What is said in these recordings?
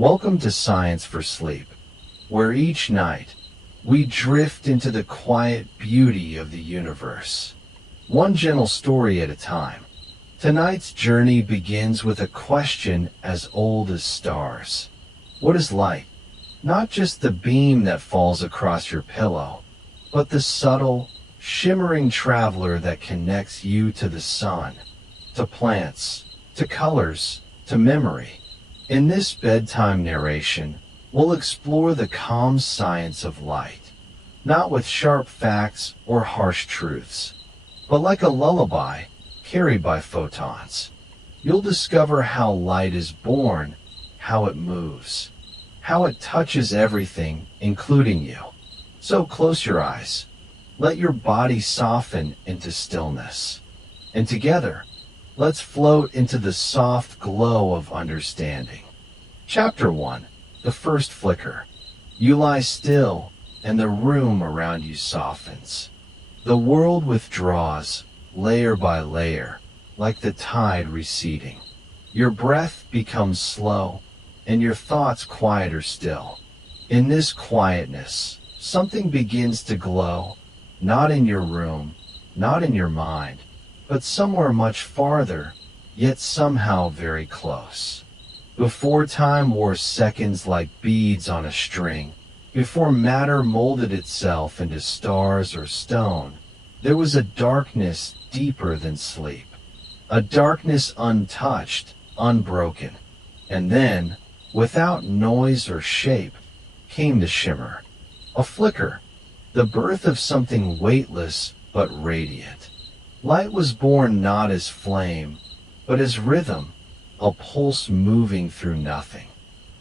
Welcome to Science for Sleep, where each night we drift into the quiet beauty of the universe, one gentle story at a time. Tonight's journey begins with a question as old as stars. What is light? Not just the beam that falls across your pillow, but the subtle, shimmering traveler that connects you to the sun, to plants, to colors, to memory. In this bedtime narration, we'll explore the calm science of light, not with sharp facts or harsh truths, but like a lullaby carried by photons. You'll discover how light is born, how it moves, how it touches everything, including you. So close your eyes. Let your body soften into stillness. And together, let's float into the soft glow of understanding. Chapter 1. The first flicker. You lie still, and the room around you softens. The world withdraws, layer by layer, like the tide receding. Your breath becomes slow, and your thoughts quieter still. In this quietness, something begins to glow, not in your room, not in your mind, but somewhere much farther, yet somehow very close. Before time wore seconds like beads on a string, before matter molded itself into stars or stone, there was a darkness deeper than sleep, a darkness untouched, unbroken. And then, without noise or shape, came the shimmer, a flicker, the birth of something weightless but radiant. Light was born not as flame, but as rhythm, a pulse moving through nothing.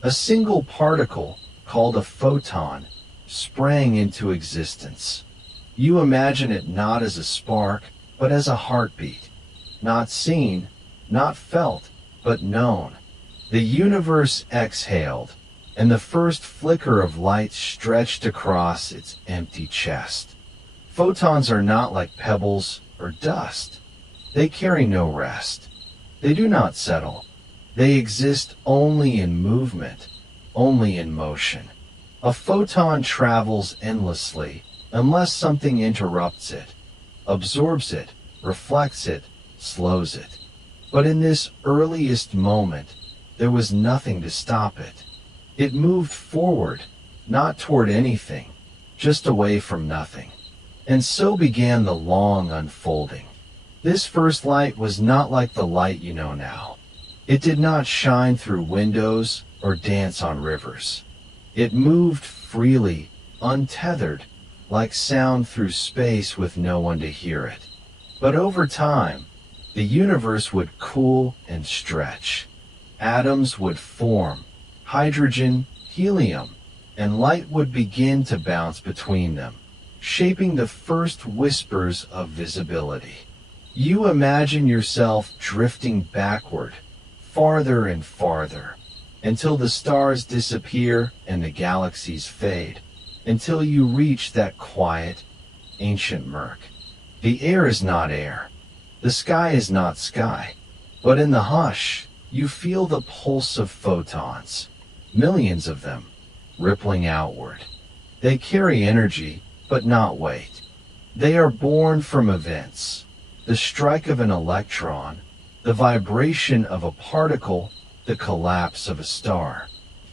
A single particle, called a photon, sprang into existence. You imagine it not as a spark, but as a heartbeat, not seen, not felt, but known. The universe exhaled, and the first flicker of light stretched across its empty chest. Photons are not like pebbles or dust. They carry no rest. They do not settle. They exist only in movement, only in motion. A photon travels endlessly unless something interrupts it, absorbs it, reflects it, slows it. But in this earliest moment, there was nothing to stop it. It moved forward, not toward anything, just away from nothing. And so began the long unfolding. This first light was not like the light you know now. It did not shine through windows or dance on rivers. It moved freely, untethered, like sound through space with no one to hear it. But over time, the universe would cool and stretch. Atoms would form, hydrogen, helium, and light would begin to bounce between them, shaping the first whispers of visibility. You imagine yourself drifting backward, farther and farther, until the stars disappear and the galaxies fade, until you reach that quiet, ancient murk. The air is not air. The sky is not sky. But in the hush, you feel the pulse of photons, millions of them, rippling outward. They carry energy, but not weight. They are born from events, the strike of an electron, the vibration of a particle, the collapse of a star.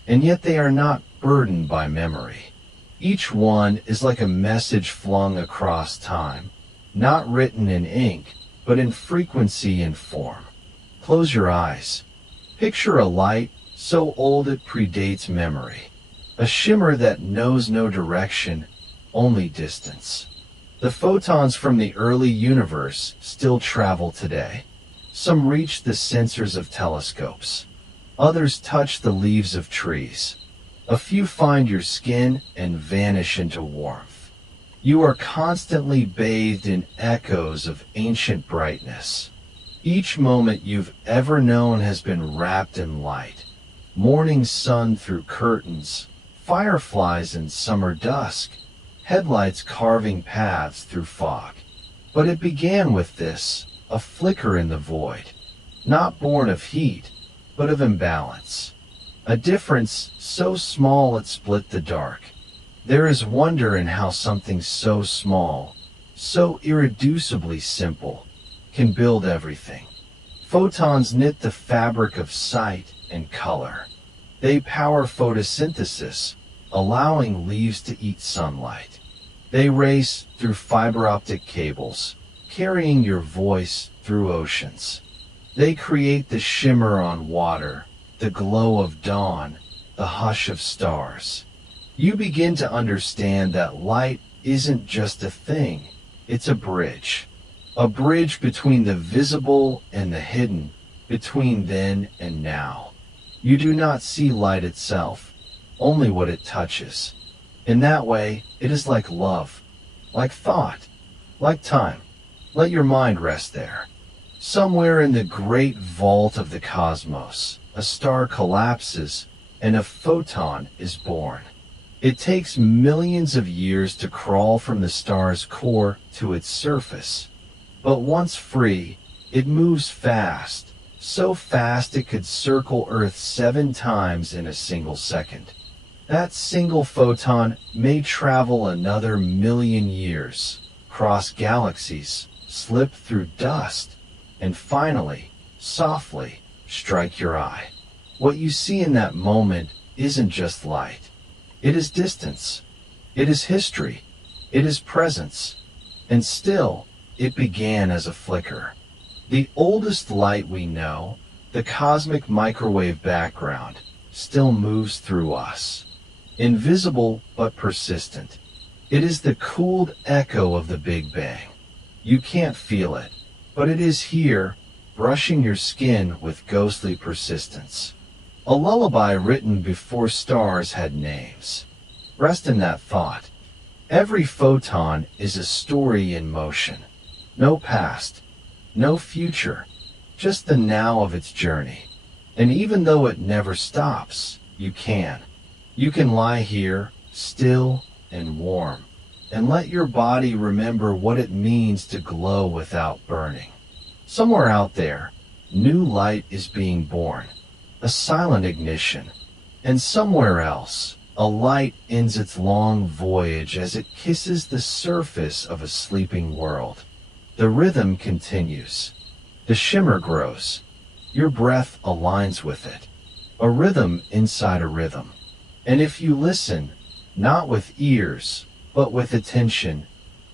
And yet they are not burdened by memory. Each one is like a message flung across time, not written in ink, but in frequency and form. Close your eyes. Picture a light so old it predates memory, a shimmer that knows no direction, only distance. The photons from the early universe still travel today. Some reach the sensors of telescopes. Others touch the leaves of trees. A few find your skin and vanish into warmth. You are constantly bathed in echoes of ancient brightness. Each moment you've ever known has been wrapped in light. Morning sun through curtains, fireflies in summer dusk, headlights carving paths through fog. But it began with this, a flicker in the void, not born of heat, but of imbalance. a difference so small it split the dark. There is wonder in how something so small, so irreducibly simple, can build everything. Photons knit the fabric of sight and color. They power photosynthesis, allowing leaves to eat sunlight. They race through fiber optic cables, carrying your voice through oceans. They create the shimmer on water, the glow of dawn, the hush of stars. You begin to understand that light isn't just a thing, it's a bridge. A bridge between the visible and the hidden, between then and now. You do not see light itself, only what it touches. In that way, it is like love, like thought, like time. Let your mind rest there. Somewhere in the great vault of the cosmos, a star collapses and a photon is born. It takes millions of years to crawl from the star's core to its surface. But once free, it moves fast, so fast it could circle Earth 7 times in a single second. That single photon may travel another million years, cross galaxies, slip through dust, and finally, softly, strike your eye. What you see in that moment isn't just light. It is distance. It is history. It is presence. And still, it began as a flicker. The oldest light we know, the cosmic microwave background, still moves through us. Invisible but persistent. It is the cooled echo of the Big Bang. You can't feel it, but it is here, brushing your skin with ghostly persistence. A lullaby written before stars had names. Rest in that thought. Every photon is a story in motion. No past, no future, just the now of its journey. And even though it never stops, you can. You can lie here, still and warm, and let your body remember what it means to glow without burning. Somewhere out there, new light is being born, a silent ignition. And somewhere else, a light ends its long voyage as it kisses the surface of a sleeping world. The rhythm continues. The shimmer grows. Your breath aligns with it. A rhythm inside a rhythm. And if you listen, not with ears, but with attention,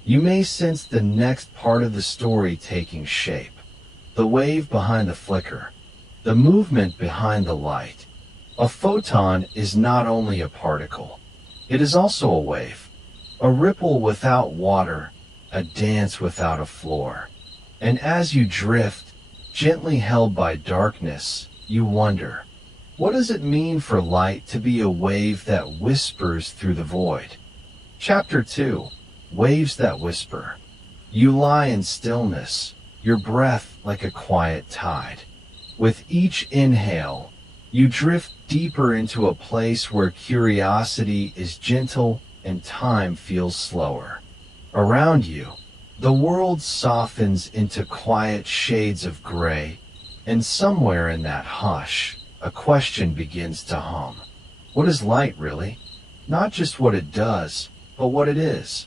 you may sense the next part of the story taking shape. The wave behind the flicker. The movement behind the light. A photon is not only a particle. It is also a wave. A ripple without water. A dance without a floor. And as you drift, gently held by darkness, you wonder, what does it mean for light to be a wave that whispers through the void? Chapter 2, Waves That Whisper. You lie in stillness, your breath like a quiet tide. With each inhale, you drift deeper into a place where curiosity is gentle and time feels slower. Around you, the world softens into quiet shades of gray, and somewhere in that hush, a question begins to hum. What is light really? Not just what it does, but what it is.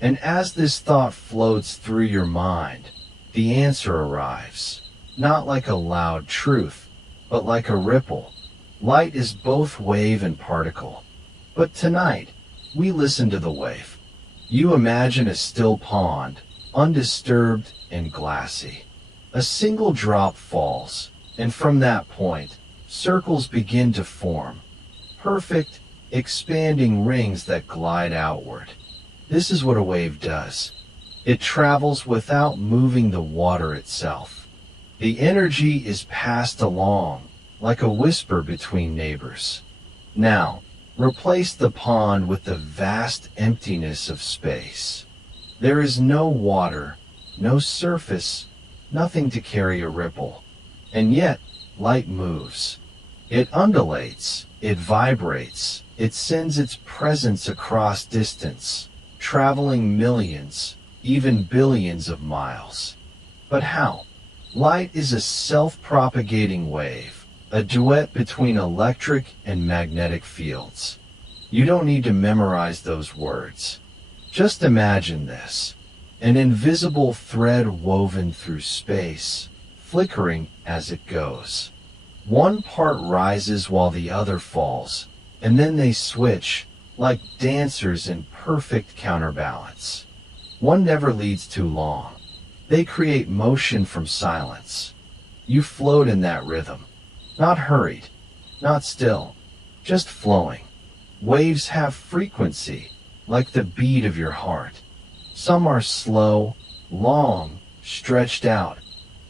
And as this thought floats through your mind, the answer arrives, not like a loud truth, but like a ripple. Light is both wave and particle. But tonight, we listen to the wave. You imagine a still pond, undisturbed and glassy. A single drop falls, and from that point, circles begin to form. Perfect, expanding rings that glide outward. This is what a wave does. It travels without moving the water itself. The energy is passed along, like a whisper between neighbors. Now, replace the pond with the vast emptiness of space. There is no water, no surface, nothing to carry a ripple. And yet, light moves. It undulates, it vibrates, it sends its presence across distance, traveling millions, even billions of miles. But how? Light is a self-propagating wave, a duet between electric and magnetic fields. You don't need to memorize those words. Just imagine this: an invisible thread woven through space, flickering as it goes. One part rises while the other falls, and then they switch, like dancers in perfect counterbalance. One never leads too long. They create motion from silence. You float in that rhythm, not hurried, not still, just flowing. Waves have frequency, like the beat of your heart. Some are slow, long, stretched out,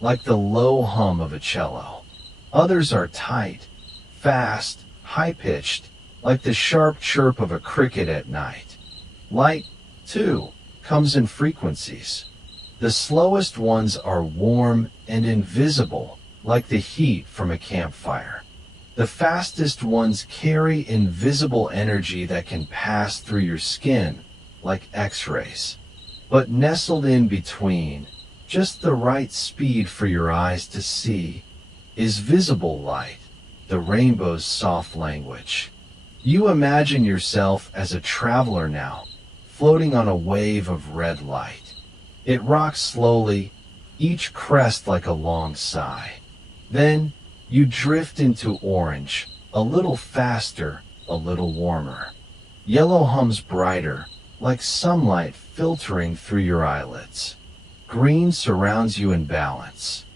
like the low hum of a cello. Others are tight, fast, high-pitched, like the sharp chirp of a cricket at night. Light, too, comes in frequencies. The slowest ones are warm and invisible, like the heat from a campfire. The fastest ones carry invisible energy that can pass through your skin, like X-rays. But nestled in between, just the right speed for your eyes to see, is visible light, the rainbow's soft language. You imagine yourself as a traveler now, floating on a wave of red light. It rocks slowly, each crest like a long sigh. Then you drift into orange, a little faster, a little warmer. Yellow hums brighter, like sunlight filtering through your eyelids. Green surrounds you in balance.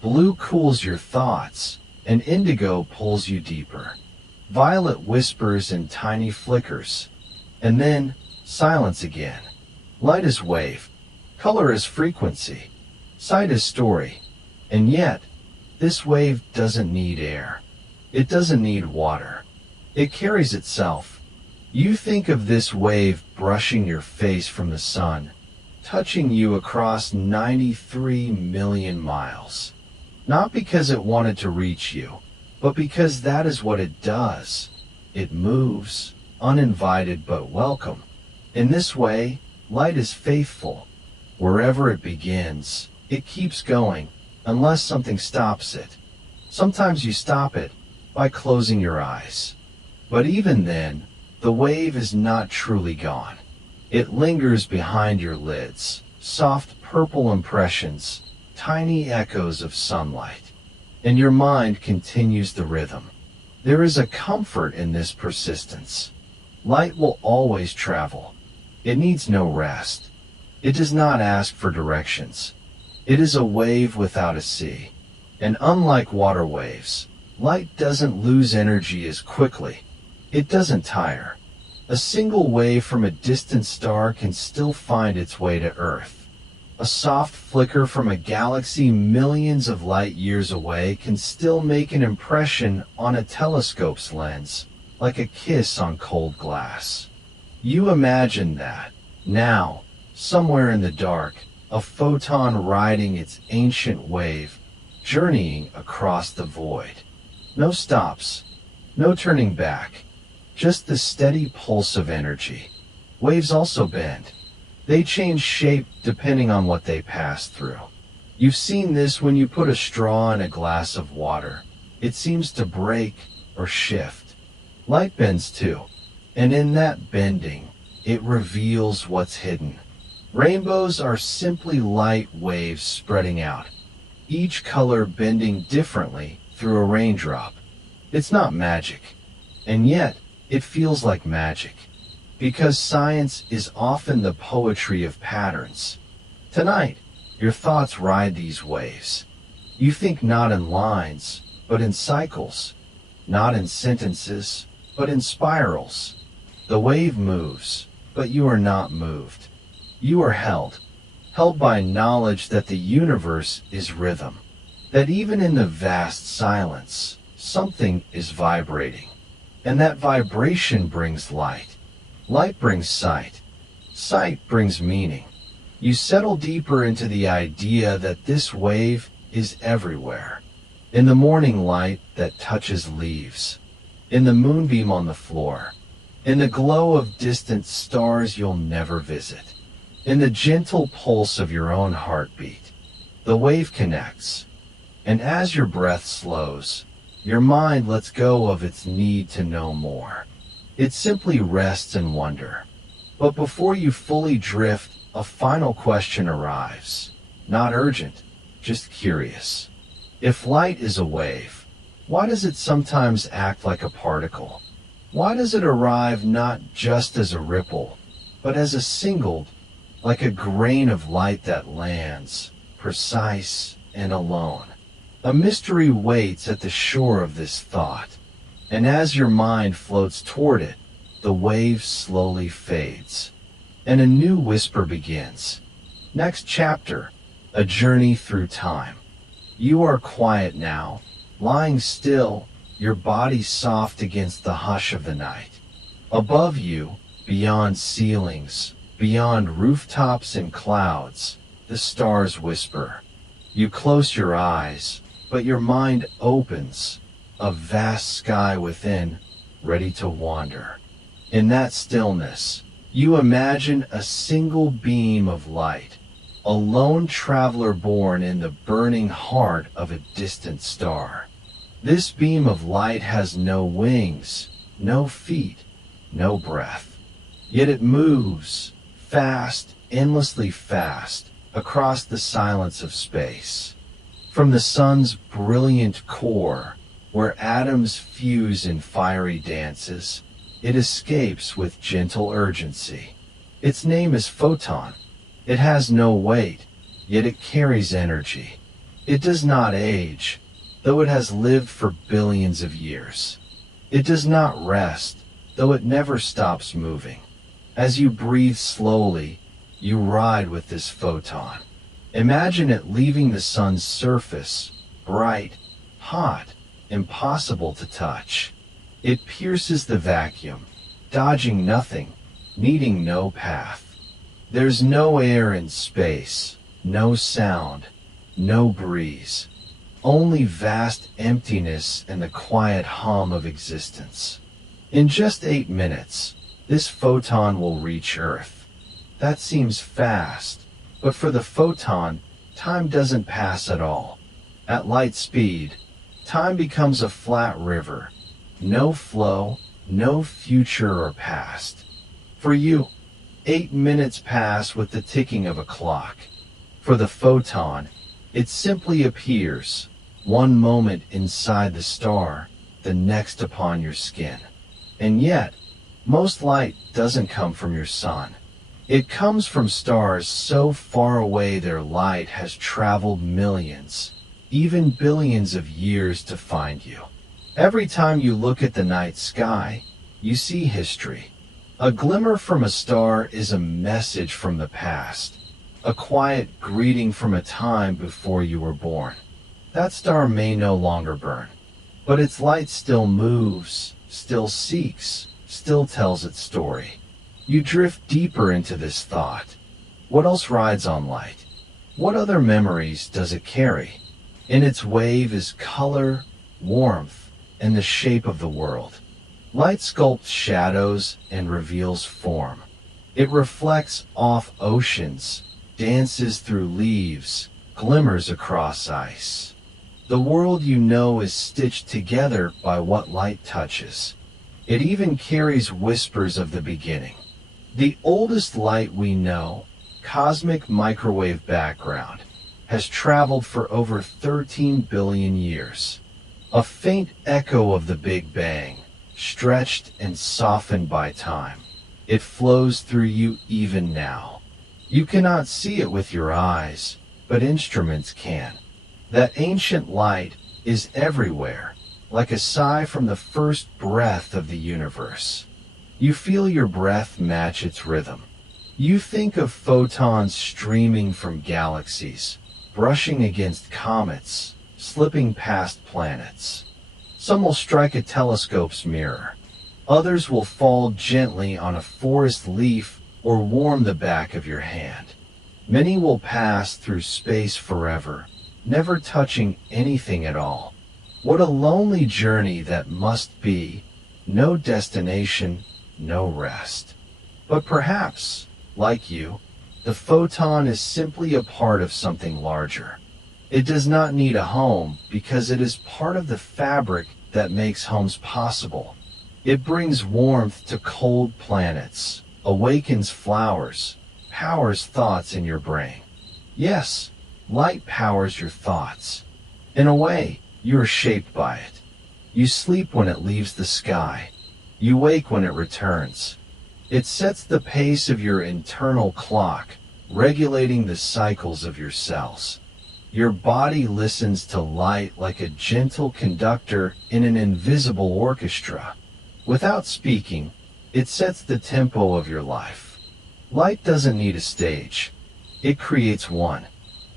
Blue cools your thoughts, and indigo pulls you deeper. Violet whispers in tiny flickers, and then silence again. Light is wave, color is frequency, sight is story, and yet, this wave doesn't need air. It doesn't need water. It carries itself. You think of this wave brushing your face from the sun, touching you across 93 million miles. Not because it wanted to reach you, but because that is what it does. It moves, uninvited but welcome. In this way, light is faithful. Wherever it begins, it keeps going, unless something stops it. Sometimes you stop it by closing your eyes. But even then, the wave is not truly gone. It lingers behind your lids, soft purple impressions, tiny echoes of sunlight. And your mind continues the rhythm. There is a comfort in this persistence. Light will always travel. It needs no rest. It does not ask for directions. It is a wave without a sea. And unlike water waves, light doesn't lose energy as quickly. It doesn't tire. A single wave from a distant star can still find its way to Earth. A soft flicker from a galaxy millions of light years away can still make an impression on a telescope's lens, like a kiss on cold glass. You imagine that, now, somewhere in the dark, a photon riding its ancient wave, journeying across the void. No stops, no turning back, just the steady pulse of energy. Waves also bend. They change shape depending on what they pass through. You've seen this when you put a straw in a glass of water. It seems to break or shift. Light bends too, and in that bending, it reveals what's hidden. Rainbows are simply light waves spreading out, each color bending differently through a raindrop. It's not magic, and yet it feels like magic, because science is often the poetry of patterns. Tonight, your thoughts ride these waves. You think not in lines, but in cycles, not in sentences, but in spirals. The wave moves, but you are not moved. You are held by knowledge that the universe is rhythm, that even in the vast silence, something is vibrating, and that vibration brings light. Light brings sight. Sight brings meaning. You settle deeper into the idea that this wave is everywhere. In the morning light that touches leaves, in the moonbeam on the floor, in the glow of distant stars you'll never visit, in the gentle pulse of your own heartbeat. The wave connects, and as your breath slows, Your mind lets go of its need to know more. It simply rests in wonder. But before you fully drift, a final question arrives. Not urgent, just curious. If light is a wave, why does it sometimes act like a particle? Why does it arrive not just as a ripple, but as a single, like a grain of light that lands, precise and alone? A mystery waits at the shore of this thought, and as your mind floats toward it, the wave slowly fades, and a new whisper begins. Next chapter, a journey through time. You are quiet now, lying still, your body soft against the hush of the night. Above you, beyond ceilings, beyond rooftops and clouds, the stars whisper. You close your eyes, but your mind opens, a vast sky within, ready to wander. In that stillness, you imagine a single beam of light, a lone traveler born in the burning heart of a distant star. This beam of light has no wings, no feet, no breath. Yet it moves, fast, endlessly fast, across the silence of space. From the sun's brilliant core, where atoms fuse in fiery dances, it escapes with gentle urgency. Its name is Photon. It has no weight, yet it carries energy. It does not age, though it has lived for billions of years. It does not rest, though it never stops moving. As you breathe slowly, you ride with this photon. Imagine it leaving the sun's surface, bright, hot, impossible to touch. It pierces the vacuum, dodging nothing, needing no path. There's no air in space, no sound, no breeze, only vast emptiness and the quiet hum of existence. In just 8 minutes, this photon will reach Earth. That seems fast, but for the photon, time doesn't pass at all. At light speed, time becomes a flat river, no flow, no future or past. For you, 8 minutes pass with the ticking of a clock. For the photon, it simply appears, one moment inside the star, the next upon your skin. And yet, most light doesn't come from your sun. It comes from stars so far away their light has traveled millions, even billions of years to find you. Every time you look at the night sky, you see history. A glimmer from a star is a message from the past, a quiet greeting from a time before you were born. That star may no longer burn, but its light still moves, still seeks, still tells its story. You drift deeper into this thought. What else rides on light? What other memories does it carry? In its wave is color, warmth, and the shape of the world. Light sculpts shadows and reveals form. It reflects off oceans, dances through leaves, glimmers across ice. The world you know is stitched together by what light touches. It even carries whispers of the beginning. The oldest light we know, cosmic microwave background, has traveled for over 13 billion years. A faint echo of the Big Bang, stretched and softened by time. It flows through you even now. You cannot see it with your eyes, but instruments can. That ancient light is everywhere, like a sigh from the first breath of the universe. You feel your breath match its rhythm. You think of photons streaming from galaxies, brushing against comets, slipping past planets. Some will strike a telescope's mirror. Others will fall gently on a forest leaf or warm the back of your hand. Many will pass through space forever, never touching anything at all. What a lonely journey that must be. No destination, no rest. But perhaps, like you, the photon is simply a part of something larger. It does not need a home because it is part of the fabric that makes homes possible. It brings warmth to cold planets, awakens flowers, powers thoughts in your brain. Yes, light powers your thoughts. In a way, you are shaped by it. You sleep when it leaves the sky. You wake when it returns. It sets the pace of your internal clock, regulating the cycles of your cells. Your body listens to light like a gentle conductor in an invisible orchestra. Without speaking, it sets the tempo of your life. Light doesn't need a stage. It creates one.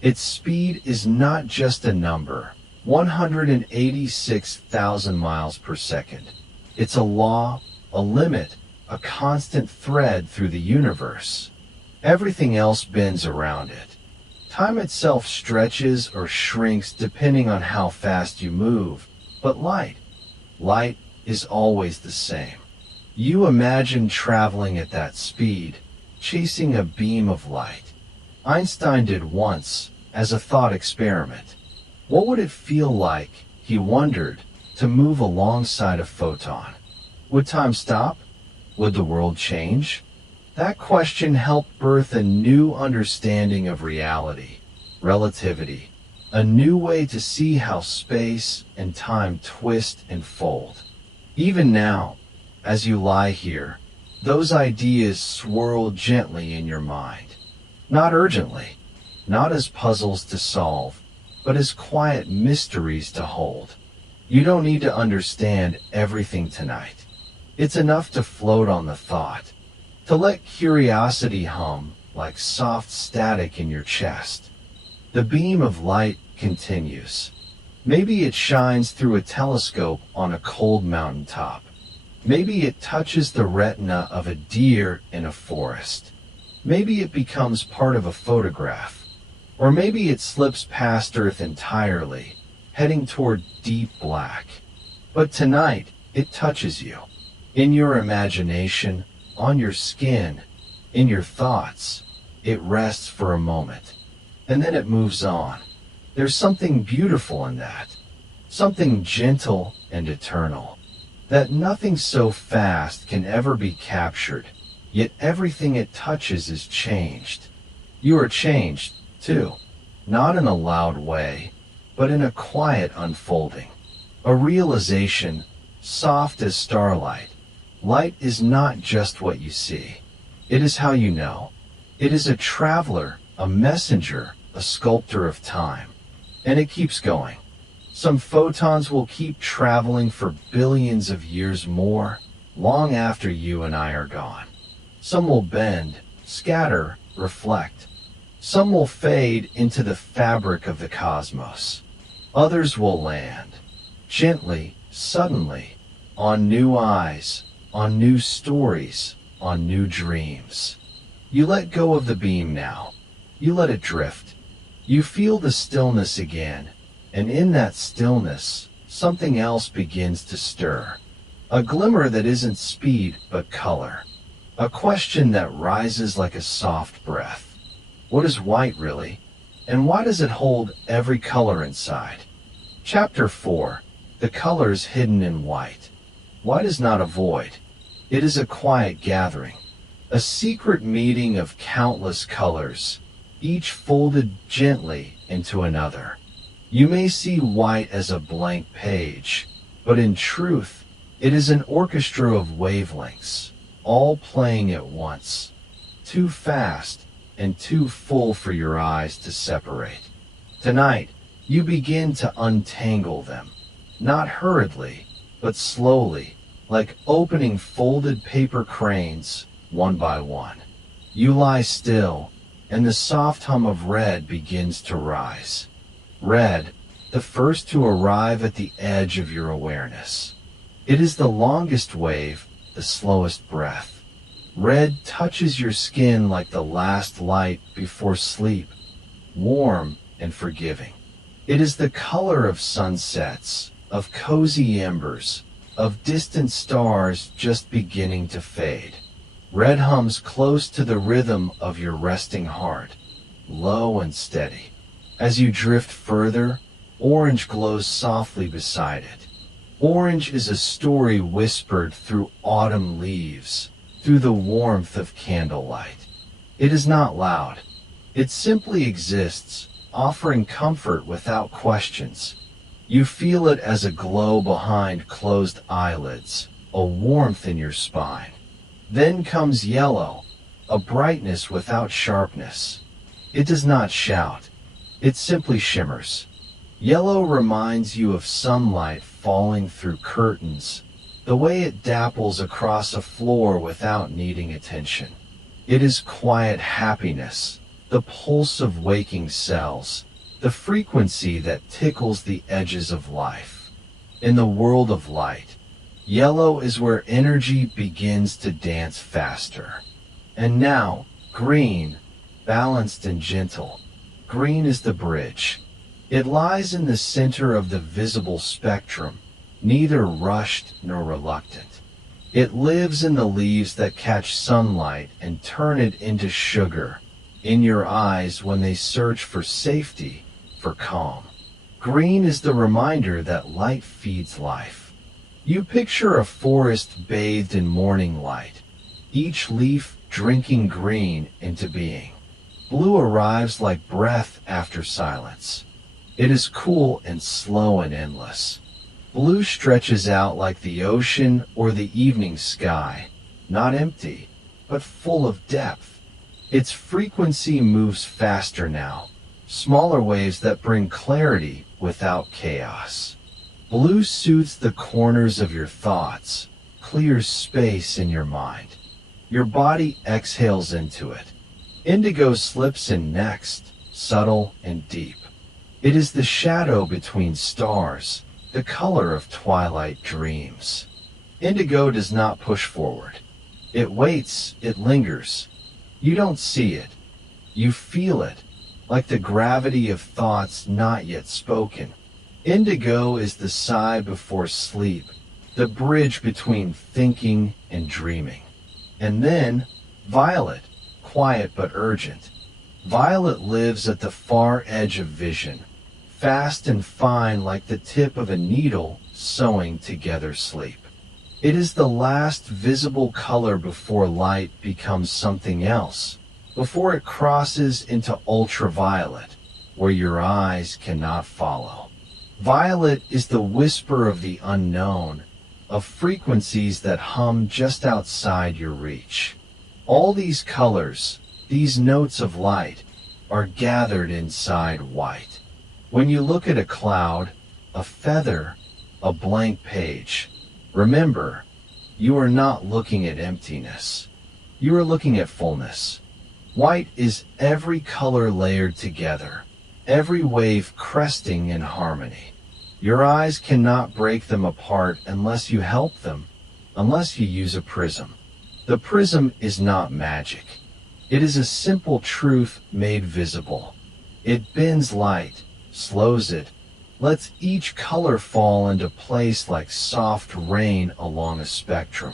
Its speed is not just a number, 186,000 miles per second. It's a law, a limit, a constant thread through the universe. Everything else bends around it. Time itself stretches or shrinks depending on how fast you move, but light is always the same. You imagine traveling at that speed, chasing a beam of light. Einstein did once, as a thought experiment. What would it feel like, he wondered, to move alongside a photon? Would time stop? Would the world change? That question helped birth a new understanding of reality, relativity, a new way to see how space and time twist and fold. Even now, as you lie here, those ideas swirl gently in your mind. Not urgently, not as puzzles to solve, but as quiet mysteries to hold. You don't need to understand everything tonight. It's enough to float on the thought, to let curiosity hum like soft static in your chest. The beam of light continues. Maybe it shines through a telescope on a cold mountaintop. Maybe it touches the retina of a deer in a forest. Maybe it becomes part of a photograph. Or maybe it slips past Earth entirely, heading toward deep black. But tonight, it touches you. In your imagination, on your skin, in your thoughts. It rests for a moment, and then it moves on. There's something beautiful in that. Something gentle and eternal. That nothing so fast can ever be captured, yet everything it touches is changed. You are changed, too. Not in a loud way, but in a quiet unfolding. A realization, soft as starlight. Light is not just what you see. It is how you know. It is a traveler, a messenger, a sculptor of time. And it keeps going. Some photons will keep traveling for billions of years more, long after you and I are gone. Some will bend, scatter, reflect. Some will fade into the fabric of the cosmos. Others will land, gently, suddenly, on new eyes, on new stories, on new dreams. You let go of the beam now. You let it drift. You feel the stillness again, and in that stillness, something else begins to stir. A glimmer that isn't speed but color. A question that rises like a soft breath. What is white really? And why does it hold every color inside? Chapter 4. The colors hidden in white. White is not a void. It is a quiet gathering. A secret meeting of countless colors, each folded gently into another. You may see white as a blank page, but in truth, it is an orchestra of wavelengths, all playing at once. Too fast and too full for your eyes to separate. Tonight, you begin to untangle them, not hurriedly, but slowly, like opening folded paper cranes, one by one. You lie still, and the soft hum of red begins to rise. Red, the first to arrive at the edge of your awareness. It is the longest wave, the slowest breath. Red touches your skin like the last light before sleep, warm and forgiving. It is the color of sunsets, of cozy embers, of distant stars just beginning to fade. Red hums close to the rhythm of your resting heart, low and steady. As you drift further, orange glows softly beside it. Orange is a story whispered through autumn leaves, through the warmth of candlelight. It is not loud. It simply exists, offering comfort without questions. You feel it as a glow behind closed eyelids, a warmth in your spine. Then comes yellow, a brightness without sharpness. It does not shout. It simply shimmers. Yellow reminds you of sunlight falling through curtains, the way it dapples across a floor without needing attention. It is quiet happiness, the pulse of waking cells, the frequency that tickles the edges of life. In the world of light, yellow is where energy begins to dance faster. And now, green, balanced and gentle. Green is the bridge. It lies in the center of the visible spectrum, neither rushed nor reluctant. It lives in the leaves that catch sunlight and turn it into sugar, in your eyes when they search for safety, for calm. Green is the reminder that light feeds life. You picture a forest bathed in morning light, each leaf drinking green into being. Blue arrives like breath after silence. It is cool and slow and endless. Blue stretches out like the ocean or the evening sky, not empty, but full of depth. Its frequency moves faster now, smaller waves that bring clarity without chaos. Blue soothes the corners of your thoughts, clears space in your mind. Your body exhales into it. Indigo slips in next, subtle and deep. It is the shadow between stars, the color of twilight dreams. Indigo does not push forward. It waits, it lingers. You don't see it. You feel it, like the gravity of thoughts not yet spoken. Indigo is the sigh before sleep, the bridge between thinking and dreaming. And then, violet, quiet but urgent. Violet lives at the far edge of vision, fast and fine like the tip of a needle sewing together sleep. It is the last visible color before light becomes something else, before it crosses into ultraviolet, where your eyes cannot follow. Violet is the whisper of the unknown, of frequencies that hum just outside your reach. All these colors, these notes of light, are gathered inside white. When you look at a cloud, a feather, a blank page, remember, you are not looking at emptiness. You are looking at fullness. White is every color layered together, every wave cresting in harmony. Your eyes cannot break them apart unless you help them, unless you use a prism. The prism is not magic. It is a simple truth made visible. It bends light, slows it, lets each color fall into place like soft rain along a spectrum.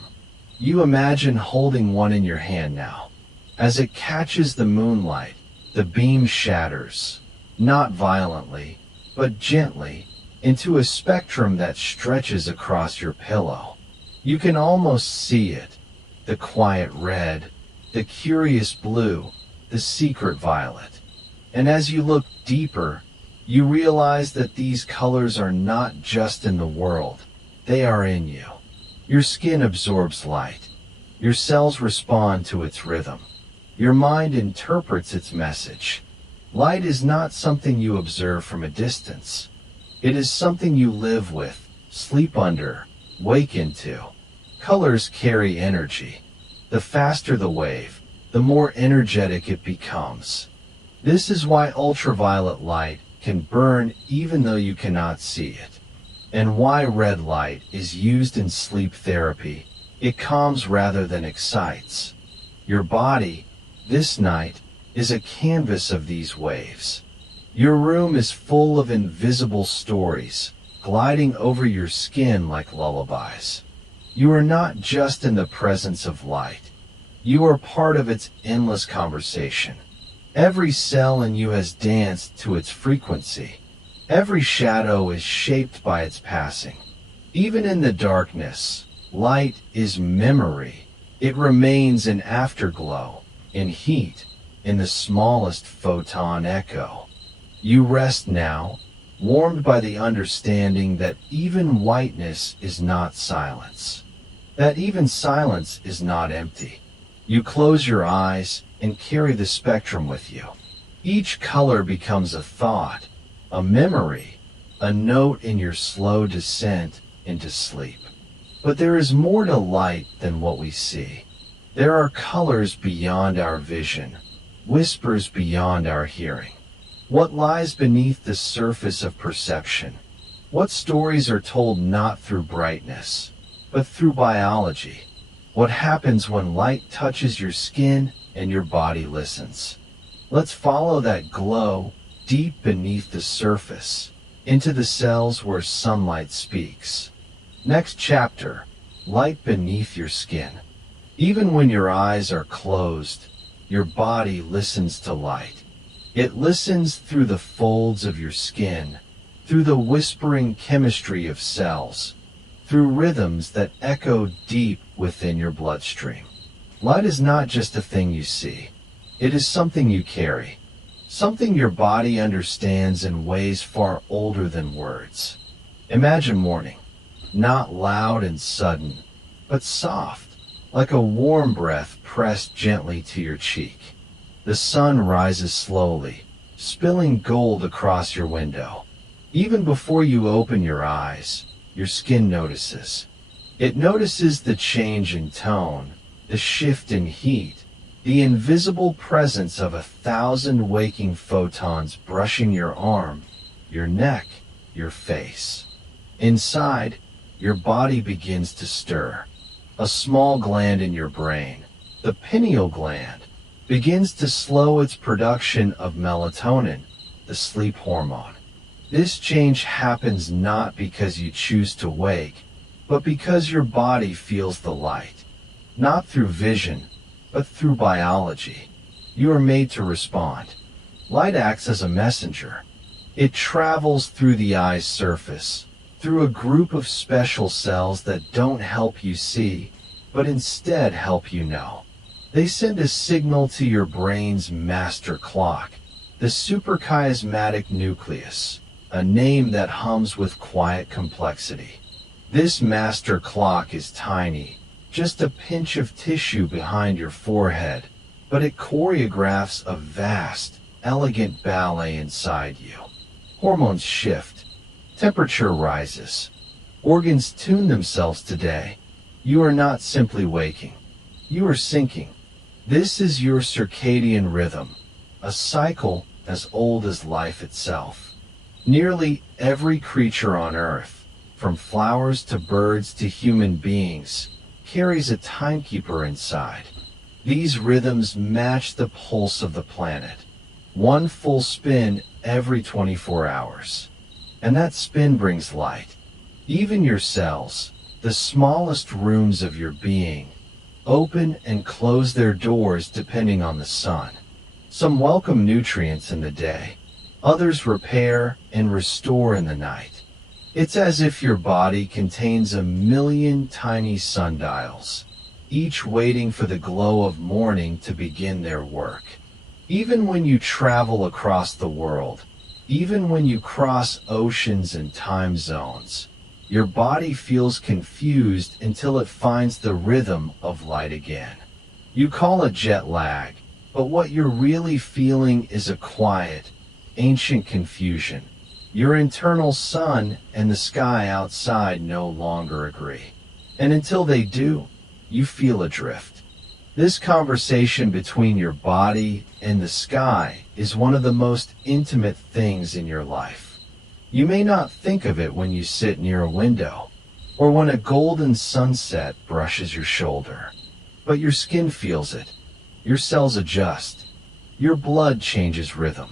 You imagine holding one in your hand now. As it catches the moonlight, the beam shatters, not violently, but gently, into a spectrum that stretches across your pillow. You can almost see it, the quiet red, the curious blue, the secret violet. And as you look deeper, you realize that these colors are not just in the world, they are in you. Your skin absorbs light. Your cells respond to its rhythm. Your mind interprets its message. Light is not something you observe from a distance. It is something you live with, sleep under, wake into. Colors carry energy. The faster the wave, the more energetic it becomes. This is why ultraviolet light can burn even though you cannot see it. And why red light is used in sleep therapy. It calms rather than excites. Your body, this night, is a canvas of these waves. Your room is full of invisible stories, gliding over your skin like lullabies. You are not just in the presence of light. You are part of its endless conversation. Every cell in you has danced to its frequency. Every shadow is shaped by its passing. Even in the darkness, light is memory. It remains in afterglow, in heat, in the smallest photon echo. You rest now, warmed by the understanding that even whiteness is not silence, that even silence is not empty. You close your eyes and carry the spectrum with you. Each color becomes a thought, a memory, a note in your slow descent into sleep. But there is more to light than what we see. There are colors beyond our vision, whispers beyond our hearing. What lies beneath the surface of perception? What stories are told not through brightness, but through biology? What happens when light touches your skin and your body listens? Let's follow that glow deep beneath the surface, into the cells where sunlight speaks. Next chapter, light beneath your skin. Even when your eyes are closed, your body listens to light. It listens through the folds of your skin, through the whispering chemistry of cells, through rhythms that echo deep within your bloodstream. Light is not just a thing you see. It is something you carry, something your body understands in ways far older than words. Imagine morning, not loud and sudden, but soft, like a warm breath pressed gently to your cheek. The sun rises slowly, spilling gold across your window. Even before you open your eyes, your skin notices. It notices the change in tone, the shift in heat, the invisible presence of 1,000 waking photons brushing your arm, your neck, your face. Inside, your body begins to stir. A small gland in your brain, the pineal gland, begins to slow its production of melatonin, the sleep hormone. This change happens not because you choose to wake, but because your body feels the light. Not through vision, but through biology. You are made to respond. Light acts as a messenger. It travels through the eye's surface, through a group of special cells that don't help you see, but instead help you know. They send a signal to your brain's master clock, the suprachiasmatic nucleus, a name that hums with quiet complexity. This master clock is tiny, just a pinch of tissue behind your forehead, but it choreographs a vast, elegant ballet inside you. Hormones shift, temperature rises, organs tune themselves today. You are not simply waking, you are sinking. This is your circadian rhythm, a cycle as old as life itself. Nearly every creature on Earth, from flowers to birds to human beings, carries a timekeeper inside. These rhythms match the pulse of the planet, one full spin every 24 hours. And that spin brings light. Even your cells, the smallest rooms of your being, open and close their doors depending on the sun. Some welcome nutrients in the day, others repair and restore in the night. It's as if your body contains 1,000,000 tiny sundials, each waiting for the glow of morning to begin their work. Even when you travel across the world, even when you cross oceans and time zones, your body feels confused until it finds the rhythm of light again. You call it jet lag, but what you're really feeling is a quiet, ancient confusion. Your internal sun and the sky outside no longer agree. And until they do, you feel adrift. This conversation between your body and the sky is one of the most intimate things in your life. You may not think of it when you sit near a window, or when a golden sunset brushes your shoulder, but your skin feels it. Your cells adjust. Your blood changes rhythm.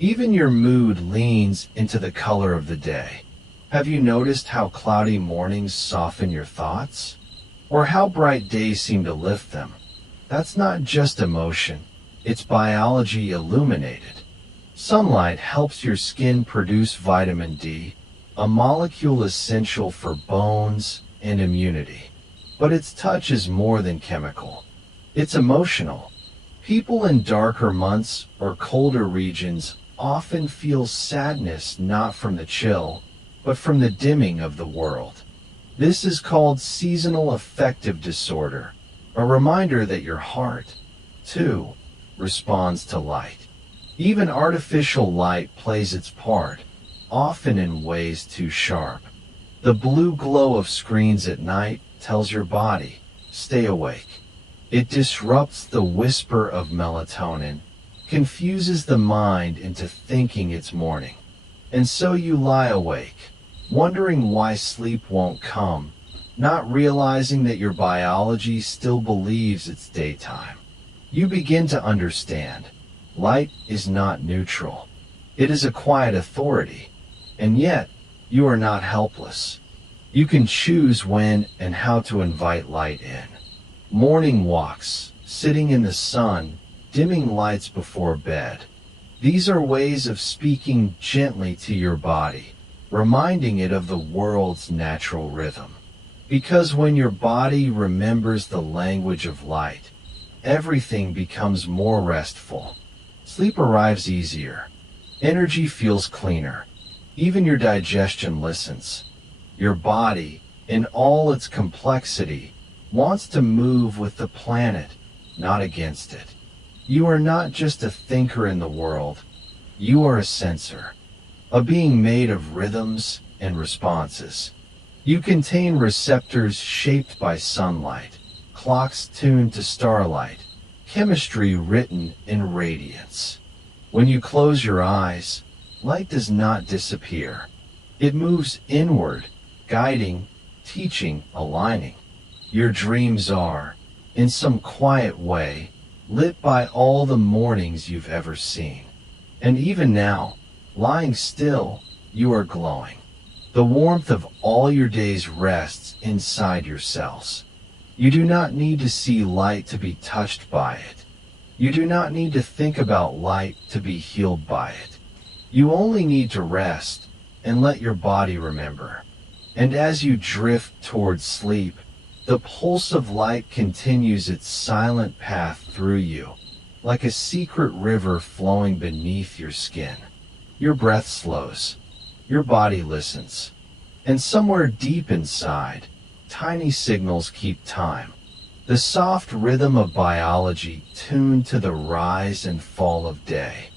Even your mood leans into the color of the day. Have you noticed how cloudy mornings soften your thoughts? Or how bright days seem to lift them? That's not just emotion. It's biology illuminated. Sunlight helps your skin produce vitamin D, a molecule essential for bones and immunity. But its touch is more than chemical. It's emotional. People in darker months or colder regions often feel sadness not from the chill, but from the dimming of the world. This is called seasonal affective disorder, a reminder that your heart, too, responds to light. Even artificial light plays its part, often in ways too sharp. The blue glow of screens at night tells your body, stay awake. It disrupts the whisper of melatonin, confuses the mind into thinking it's morning. And so you lie awake, wondering why sleep won't come, not realizing that your biology still believes it's daytime. You begin to understand. Light is not neutral. It is a quiet authority. And yet, you are not helpless. You can choose when and how to invite light in. Morning walks, sitting in the sun, dimming lights before bed. These are ways of speaking gently to your body, reminding it of the world's natural rhythm. Because when your body remembers the language of light, everything becomes more restful. Sleep arrives easier. Energy feels cleaner. Even your digestion listens. Your body, in all its complexity, wants to move with the planet, not against it. You are not just a thinker in the world. You are a sensor, a being made of rhythms and responses. You contain receptors shaped by sunlight, clocks tuned to starlight, chemistry written in radiance. When you close your eyes, light does not disappear. It moves inward, guiding, teaching, aligning. Your dreams are, in some quiet way, lit by all the mornings you've ever seen. And even now, lying still, you are glowing. The warmth of all your days rests inside your cells. You do not need to see light to be touched by it. You do not need to think about light to be healed by it. You only need to rest and let your body remember. And as you drift towards sleep, the pulse of light continues its silent path through you, like a secret river flowing beneath your skin. Your breath slows. Your body listens. And somewhere deep inside, tiny signals keep time. The soft rhythm of biology tuned to the rise and fall of day.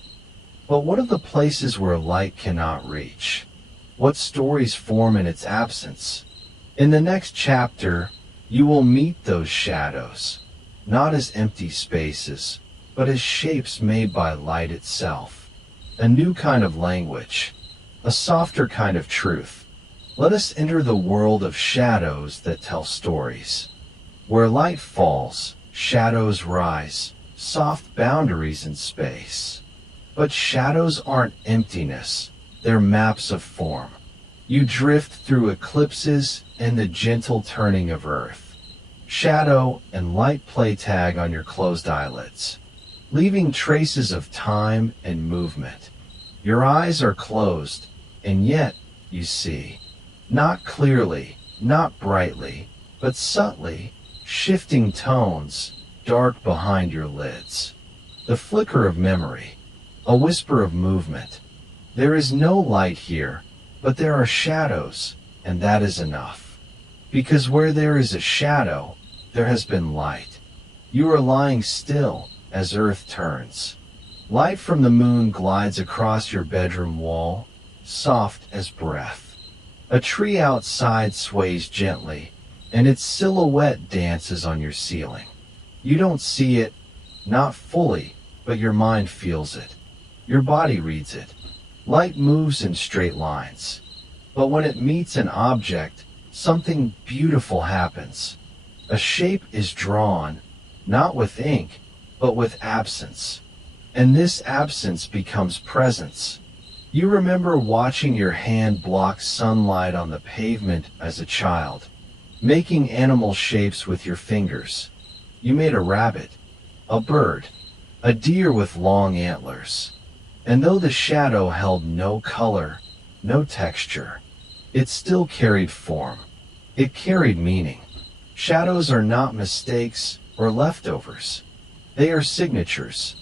But what of the places where light cannot reach? What stories form in its absence? In the next chapter, you will meet those shadows, not as empty spaces, but as shapes made by light itself. A new kind of language, a softer kind of truth. Let us enter the world of shadows that tell stories. Where light falls, shadows rise, soft boundaries in space. But shadows aren't emptiness, they're maps of form. You drift through eclipses and the gentle turning of earth. Shadow and light play tag on your closed eyelids, leaving traces of time and movement. Your eyes are closed, and yet you see. Not clearly, not brightly, but subtly, shifting tones, dark behind your lids. The flicker of memory, a whisper of movement. There is no light here, but there are shadows, and that is enough. Because where there is a shadow, there has been light. You are lying still as earth turns. Light from the moon glides across your bedroom wall, soft as breath. A tree outside sways gently, and its silhouette dances on your ceiling. You don't see it, not fully, but your mind feels it. Your body reads it. Light moves in straight lines. But when it meets an object, something beautiful happens. A shape is drawn, not with ink, but with absence. And this absence becomes presence. You remember watching your hand block sunlight on the pavement as a child, making animal shapes with your fingers. You made a rabbit, a bird, a deer with long antlers. And though the shadow held no color, no texture, it still carried form. It carried meaning. Shadows are not mistakes or leftovers. They are signatures,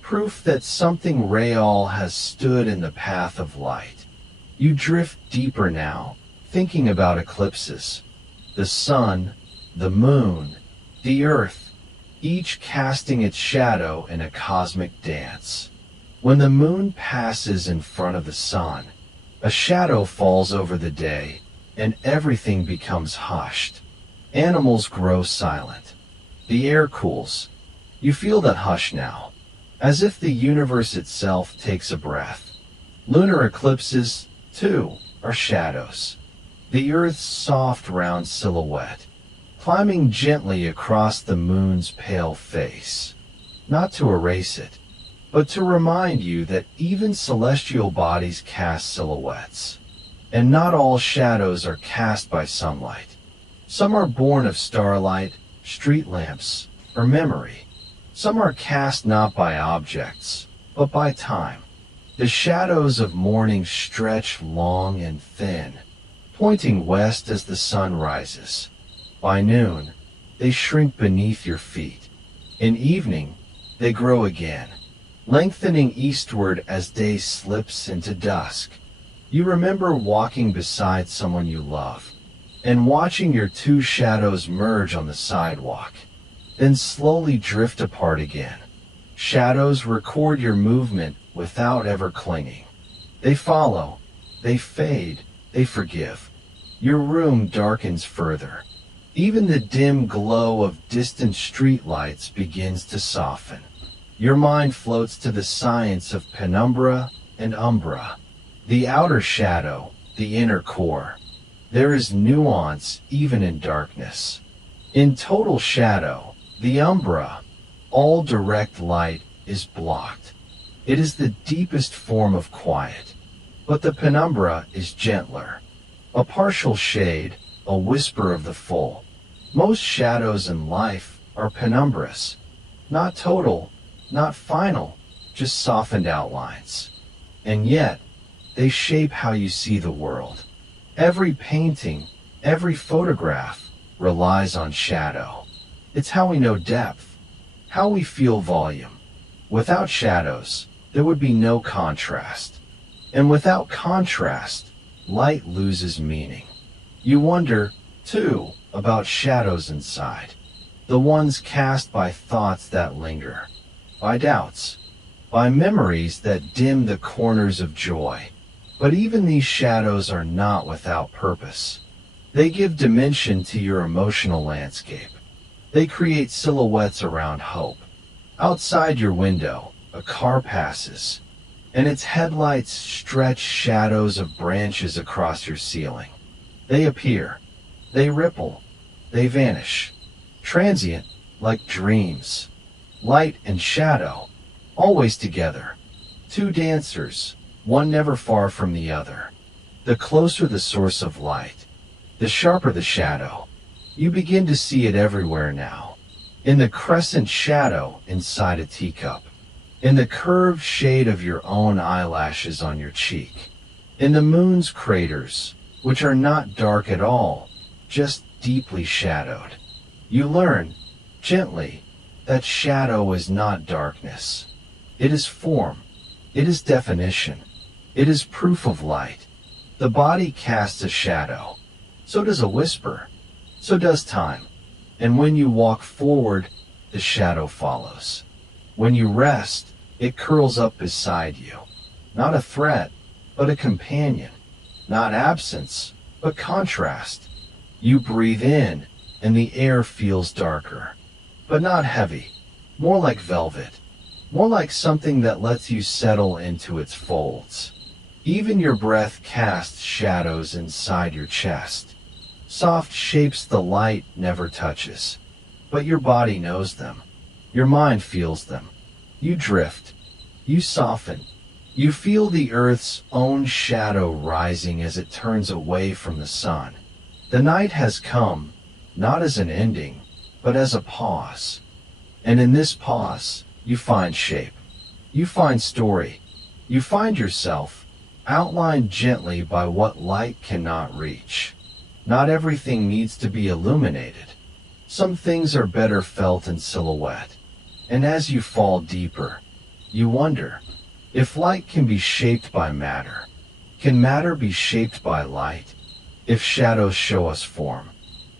proof that something real has stood in the path of light. You drift deeper now, thinking about eclipses. The sun, the moon, the earth, each casting its shadow in a cosmic dance. When the moon passes in front of the sun, a shadow falls over the day, and everything becomes hushed. Animals grow silent. The air cools. You feel that hush now, as if the universe itself takes a breath. Lunar eclipses, too, are shadows. The Earth's soft round silhouette, climbing gently across the moon's pale face. Not to erase it, but to remind you that even celestial bodies cast silhouettes. And not all shadows are cast by sunlight. Some are born of starlight, street lamps, or memory. Some are cast not by objects, but by time. The shadows of morning stretch long and thin, pointing west as the sun rises. By noon, they shrink beneath your feet. In evening, they grow again, lengthening eastward as day slips into dusk. You remember walking beside someone you love, and watching your two shadows merge on the sidewalk, then slowly drift apart again. Shadows record your movement without ever clinging. They follow, they fade, they forgive. Your room darkens further. Even the dim glow of distant streetlights begins to soften. Your mind floats to the science of penumbra and umbra, the outer shadow, the inner core. There is nuance even in darkness. In total shadow, the umbra, all direct light, is blocked. It is the deepest form of quiet, but the penumbra is gentler. A partial shade, a whisper of the full. Most shadows in life are penumbrous, not total, not final, just softened outlines. And yet, they shape how you see the world. Every painting, every photograph relies on shadow. It's how we know depth, how we feel volume. Without shadows, there would be no contrast. And without contrast, light loses meaning. You wonder, too, about shadows inside. The ones cast by thoughts that linger, by doubts, by memories that dim the corners of joy. But even these shadows are not without purpose. They give dimension to your emotional landscape. They create silhouettes around hope. Outside your window, a car passes, and its headlights stretch shadows of branches across your ceiling. They appear, they ripple, they vanish, transient like dreams. Light and shadow, always together. Two dancers, one never far from the other. The closer the source of light, the sharper the shadow. You begin to see it everywhere now. In the crescent shadow inside a teacup. In the curved shade of your own eyelashes on your cheek. In the moon's craters, which are not dark at all, just deeply shadowed. You learn, gently, that shadow is not darkness. It is form. It is definition. It is proof of light. The body casts a shadow. So does a whisper. So does time. And when you walk forward, the shadow follows. When you rest, it curls up beside you. Not a threat, but a companion. Not absence, but contrast. You breathe in, and the air feels darker. But not heavy. More like velvet. More like something that lets you settle into its folds. Even your breath casts shadows inside your chest. Soft shapes the light never touches. But your body knows them. Your mind feels them. You drift. You soften. You feel the earth's own shadow rising as it turns away from the sun. The night has come, not as an ending, but as a pause. And in this pause, You find shape. You find story. You find yourself, outlined gently by what light cannot reach. Not everything needs to be illuminated. Some things are better felt in silhouette. And as you fall deeper, you wonder, if light can be shaped by matter, can matter be shaped by light? If shadows show us form,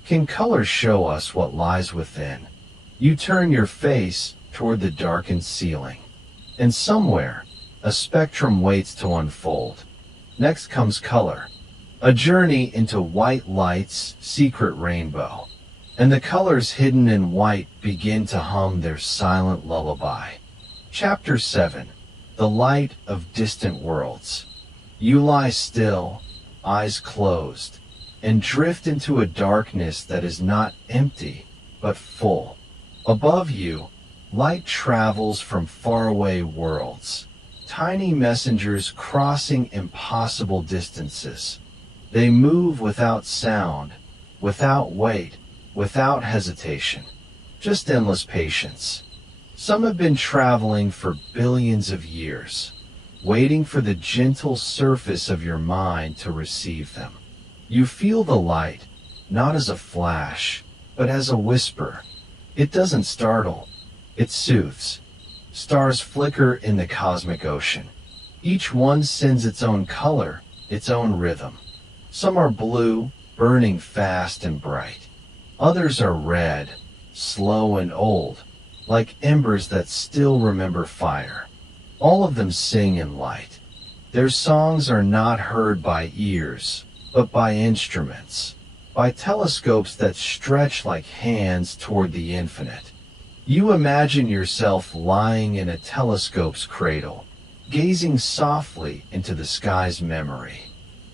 can colors show us what lies within? You turn your face toward the darkened ceiling, and somewhere, a spectrum waits to unfold. Next comes color, a journey into white light's secret rainbow, and the colors hidden in white begin to hum their silent lullaby. Chapter 7. The Light of Distant Worlds. You lie still, eyes closed, and drift into a darkness that is not empty, but full. Above you, light travels from faraway worlds, tiny messengers crossing impossible distances. They move without sound, without weight, without hesitation, just endless patience. Some have been traveling for billions of years, waiting for the gentle surface of your mind to receive them. You feel the light, not as a flash, but as a whisper. It doesn't startle, it soothes. Stars flicker in the cosmic ocean. Each one sends its own color, its own rhythm. Some are blue, burning fast and bright. Others are red, slow and old, like embers that still remember fire. All of them sing in light. Their songs are not heard by ears, but by instruments, by telescopes that stretch like hands toward the infinite. You imagine yourself lying in a telescope's cradle, gazing softly into the sky's memory.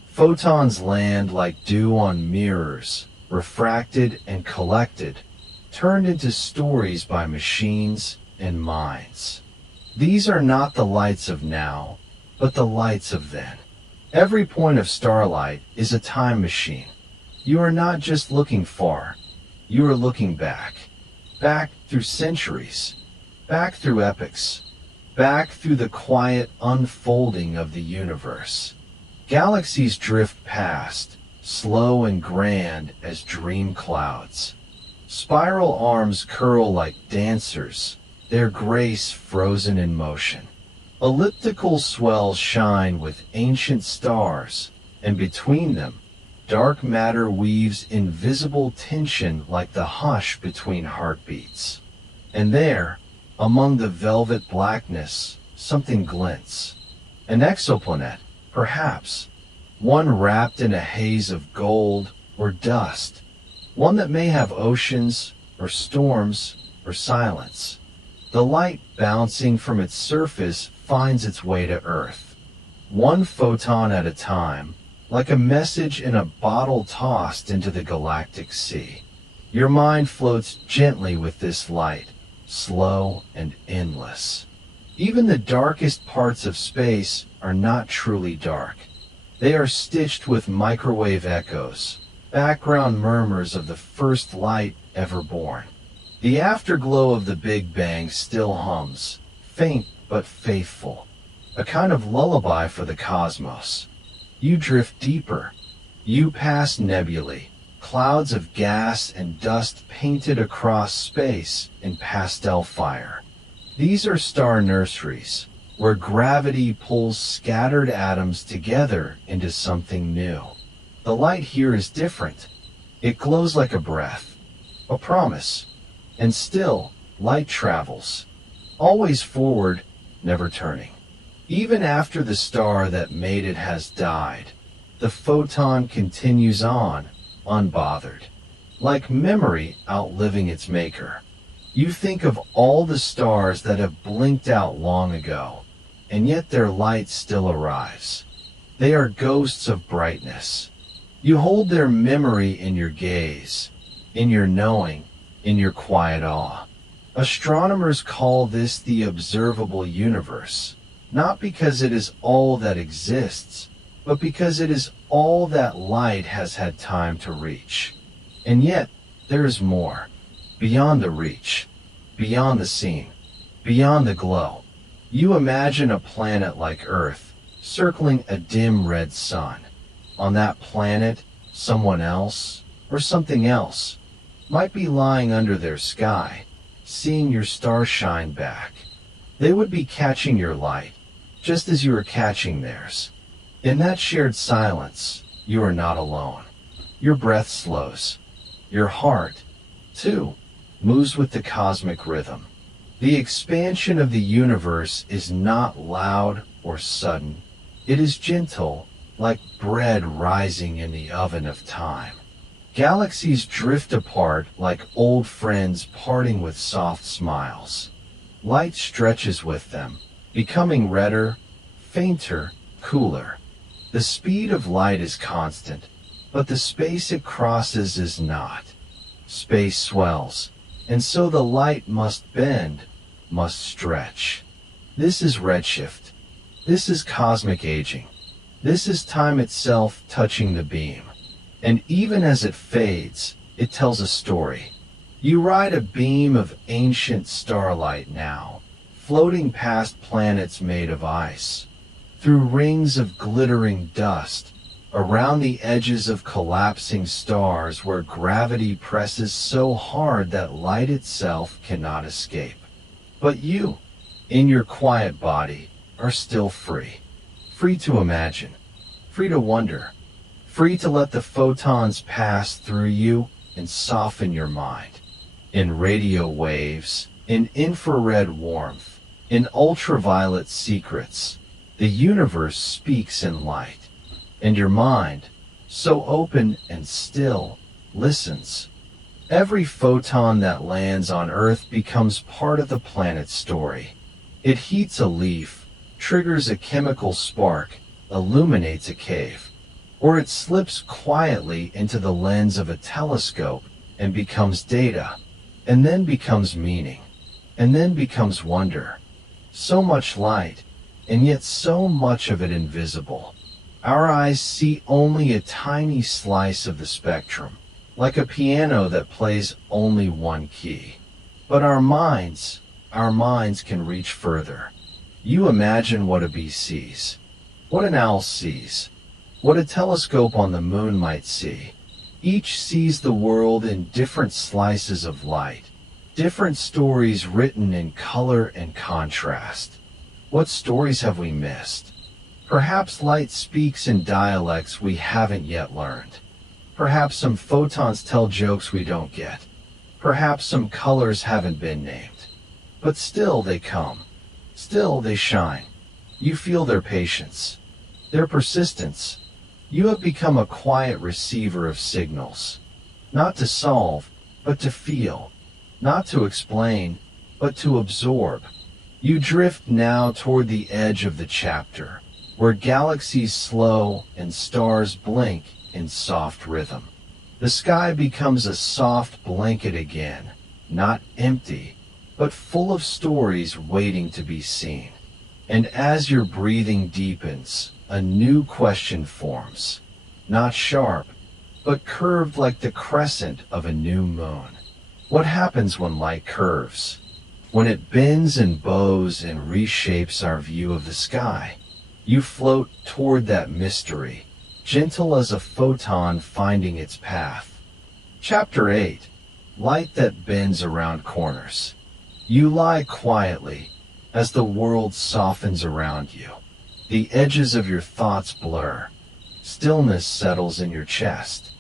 Photons land like dew on mirrors, refracted and collected, turned into stories by machines and minds. These are not the lights of now, but the lights of then. Every point of starlight is a time machine. You are not just looking far, you are looking back. Back through centuries, back through epochs, back through the quiet unfolding of the universe. Galaxies drift past, slow and grand as dream clouds. Spiral arms curl like dancers, their grace frozen in motion. Elliptical swells shine with ancient stars, and between them, dark matter weaves invisible tension like the hush between heartbeats. And there, among the velvet blackness, something glints. An exoplanet, perhaps, one wrapped in a haze of gold or dust, one that may have oceans, or storms, or silence. The light bouncing from its surface finds its way to Earth, one photon at a time, like a message in a bottle tossed into the galactic sea. Your mind floats gently with this light, slow and endless. Even the darkest parts of space are not truly dark. They are stitched with microwave echoes, background murmurs of the first light ever born. The afterglow of the Big Bang still hums, faint but faithful, a kind of lullaby for the cosmos. You drift deeper. You pass nebulae, clouds of gas and dust painted across space in pastel fire. These are star nurseries, where gravity pulls scattered atoms together into something new. The light here is different. It glows like a breath, a promise. And still, light travels, always forward, never turning. Even after the star that made it has died, the photon continues on, unbothered, like memory outliving its maker. You think of all the stars that have blinked out long ago, and yet their light still arrives. They are ghosts of brightness. You hold their memory in your gaze, in your knowing, in your quiet awe. Astronomers call this the observable universe, not because it is all that exists, but because it is all that light has had time to reach. And yet, there is more, beyond the reach, beyond the seen. Beyond the glow, you imagine a planet like Earth, circling a dim red sun. On that planet, someone else, or something else, might be lying under their sky, seeing your star shine back. They would be catching your light, just as you are catching theirs. In that shared silence, you are not alone. Your breath slows. Your heart, too, moves with the cosmic rhythm. The expansion of the universe is not loud or sudden. It is gentle, like bread rising in the oven of time. Galaxies drift apart like old friends parting with soft smiles. Light stretches with them, becoming redder, fainter, cooler. The speed of light is constant, but the space it crosses is not. Space swells, and so the light must bend, must stretch. This is redshift. This is cosmic aging. This is time itself touching the beam. And even as it fades, it tells a story. You ride a beam of ancient starlight now, floating past planets made of ice, through rings of glittering dust, around the edges of collapsing stars where gravity presses so hard that light itself cannot escape. But you, in your quiet body, are still free. Free to imagine, free to wonder, free to let the photons pass through you and soften your mind. In radio waves, in infrared warmth, in ultraviolet secrets, the universe speaks in light. And your mind, so open and still, listens. Every photon that lands on Earth becomes part of the planet's story. It heats a leaf, triggers a chemical spark, illuminates a cave. Or it slips quietly into the lens of a telescope and becomes data, and then becomes meaning, and then becomes wonder. So much light, and yet so much of it invisible. Our eyes see only a tiny slice of the spectrum, like a piano that plays only one key. But our minds can reach further. You imagine what a bee sees, what an owl sees, what a telescope on the moon might see. Each sees the world in different slices of light, different stories written in color and contrast. What stories have we missed? Perhaps light speaks in dialects we haven't yet learned. Perhaps some photons tell jokes we don't get. Perhaps some colors haven't been named. But still they come. Still they shine. You feel their patience, their persistence. You have become a quiet receiver of signals. Not to solve, but to feel. Not to explain, but to absorb. You drift now toward the edge of the chapter, where galaxies slow and stars blink in soft rhythm. The sky becomes a soft blanket again, not empty, but full of stories waiting to be seen. And as your breathing deepens, a new question forms, not sharp, but curved like the crescent of a new moon. What happens when light curves? When it bends and bows and reshapes our view of the sky? You float toward that mystery, gentle as a photon finding its path. Chapter 8. Light that bends around corners. You lie quietly as the world softens around you. The edges of your thoughts blur. Stillness settles in your chest.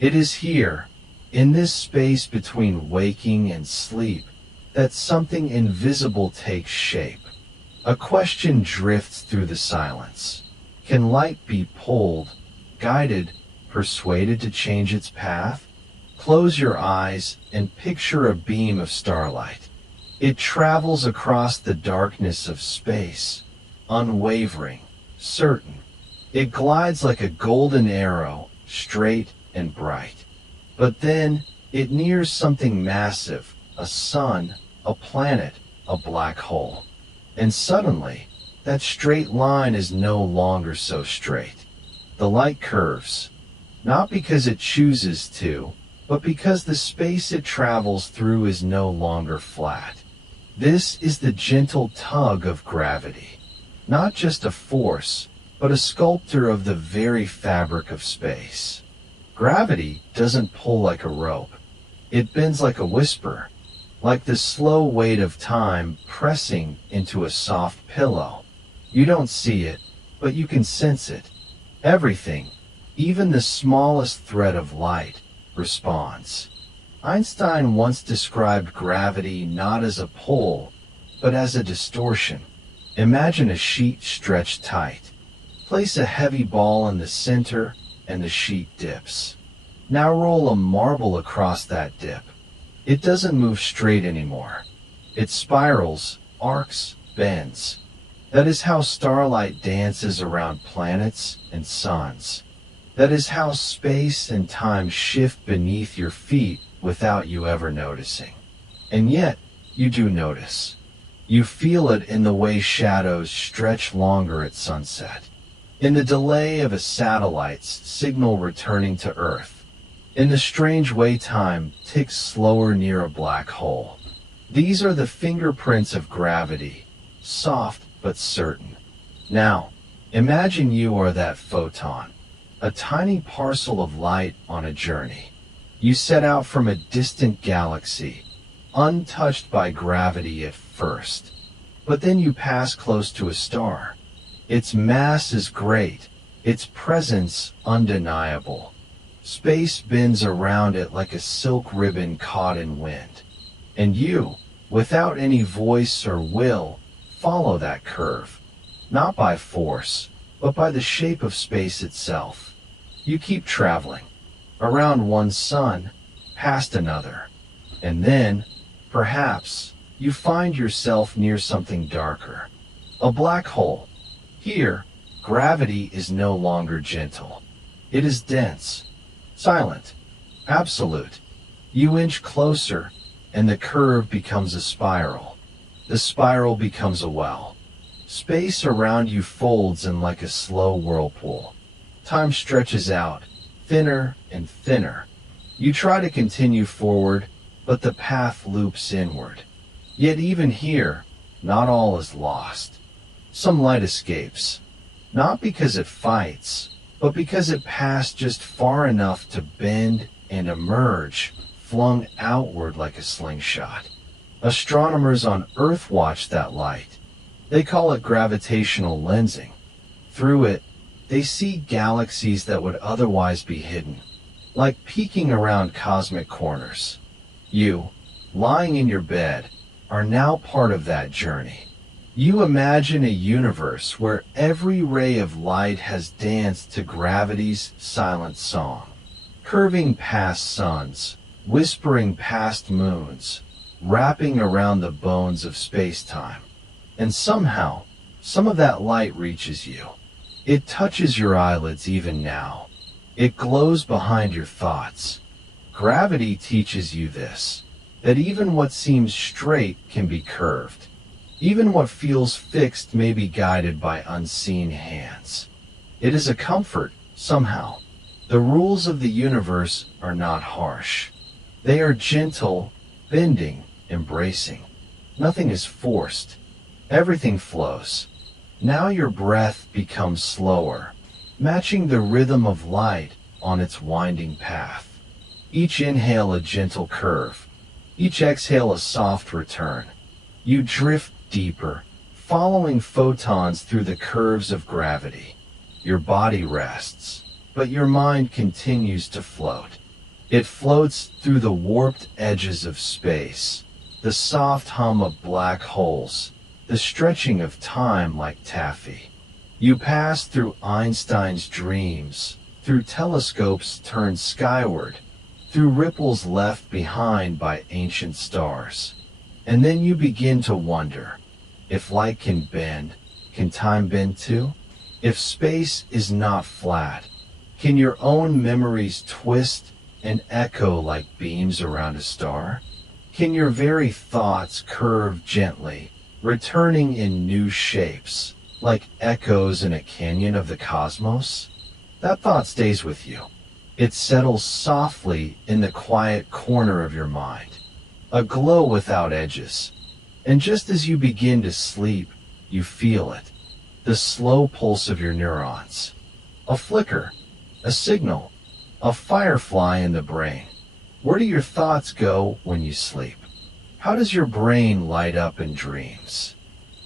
It is here, in this space between waking and sleep, that something invisible takes shape. A question drifts through the silence. Can light be pulled, guided, persuaded to change its path? Close your eyes and picture a beam of starlight. It travels across the darkness of space, unwavering, certain. It glides like a golden arrow, straight and bright. But then it nears something massive, a sun, a planet, a black hole. And suddenly, that straight line is no longer so straight. The light curves, not because it chooses to, but because the space it travels through is no longer flat. This is the gentle tug of gravity, not just a force, but a sculptor of the very fabric of space. Gravity doesn't pull like a rope. It bends like a whisper, like the slow weight of time pressing into a soft pillow. You don't see it, but you can sense it. Everything, even the smallest thread of light, responds. Einstein once described gravity not as a pull, but as a distortion. Imagine a sheet stretched tight. Place a heavy ball in the center, and the sheet dips. Now roll a marble across that dip. It doesn't move straight anymore. It spirals, arcs, bends. That is how starlight dances around planets and suns. That is how space and time shift beneath your feet without you ever noticing. And yet, you do notice. You feel it in the way shadows stretch longer at sunset, in the delay of a satellite's signal returning to Earth, in the strange way time ticks slower near a black hole. These are the fingerprints of gravity, soft but certain. Now, imagine you are that photon, a tiny parcel of light on a journey. You set out from a distant galaxy, untouched by gravity at first, but then you pass close to a star. Its mass is great, its presence undeniable. Space bends around it like a silk ribbon caught in wind. And you, without any voice or will, follow that curve, not by force, but by the shape of space itself. You keep traveling, around one sun, past another, and then, perhaps, you find yourself near something darker, a black hole. Here, gravity is no longer gentle. It is dense, silent, absolute. You inch closer, and the curve becomes a spiral. The spiral becomes a well. Space around you folds in like a slow whirlpool. Time stretches out, thinner and thinner. You try to continue forward, but the path loops inward. Yet even here, not all is lost. Some light escapes, not because it fights, but because it passed just far enough to bend and emerge, flung outward like a slingshot. Astronomers on Earth watch that light. They call it gravitational lensing. Through it, they see galaxies that would otherwise be hidden, like peeking around cosmic corners. You, lying in your bed, are now part of that journey. You imagine a universe where every ray of light has danced to gravity's silent song, curving past suns, whispering past moons, wrapping around the bones of space-time. And somehow, some of that light reaches you. It touches your eyelids even now. It glows behind your thoughts. Gravity teaches you this, that even what seems straight can be curved. Even what feels fixed may be guided by unseen hands. It is a comfort, somehow. The rules of the universe are not harsh. They are gentle, bending, embracing. Nothing is forced. Everything flows. Now your breath becomes slower, matching the rhythm of light on its winding path. Each inhale a gentle curve. Each exhale a soft return. You drift deeper, following photons through the curves of gravity. Your body rests, but your mind continues to float. It floats through the warped edges of space, the soft hum of black holes, the stretching of time like taffy. You pass through Einstein's dreams, through telescopes turned skyward, through ripples left behind by ancient stars. And then you begin to wonder, if light can bend, can time bend too? If space is not flat, can your own memories twist and echo like beams around a star? Can your very thoughts curve gently, returning in new shapes, like echoes in a canyon of the cosmos? That thought stays with you. It settles softly in the quiet corner of your mind, a glow without edges. And just as you begin to sleep, you feel it, the slow pulse of your neurons. A flicker, a signal, a firefly in the brain. Where do your thoughts go when you sleep? How does your brain light up in dreams?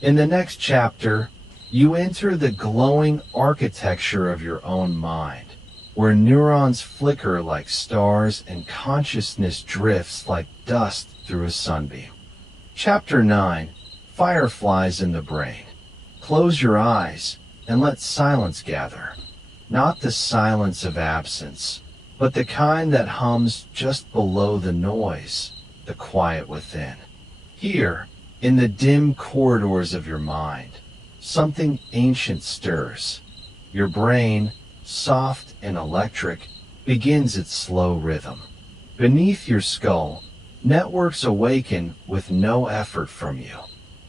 In the next chapter, you enter the glowing architecture of your own mind, where neurons flicker like stars and consciousness drifts like dust through a sunbeam. Chapter 9, Fireflies in the Brain. Close your eyes and let silence gather. Not the silence of absence, but the kind that hums just below the noise, the quiet within. Here, in the dim corridors of your mind, something ancient stirs. Your brain, soft and electric, begins its slow rhythm. Beneath your skull, networks awaken with no effort from you.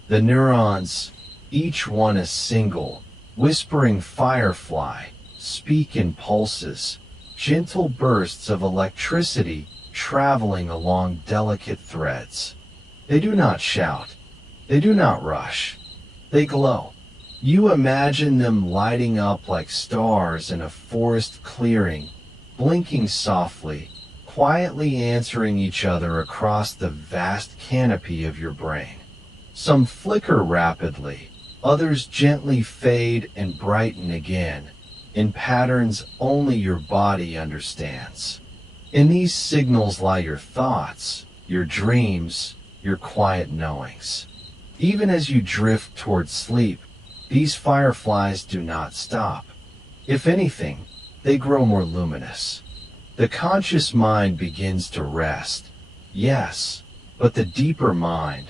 The neurons, each one a single, whispering firefly, speak in pulses, gentle bursts of electricity traveling along delicate threads. They do not shout. They do not rush. They glow. You imagine them lighting up like stars in a forest clearing, blinking softly, quietly answering each other across the vast canopy of your brain. Some flicker rapidly, others gently fade and brighten again, in patterns only your body understands. In these signals lie your thoughts, your dreams, your quiet knowings. Even as you drift towards sleep, these fireflies do not stop. If anything, they grow more luminous. The conscious mind begins to rest, yes, but the deeper mind,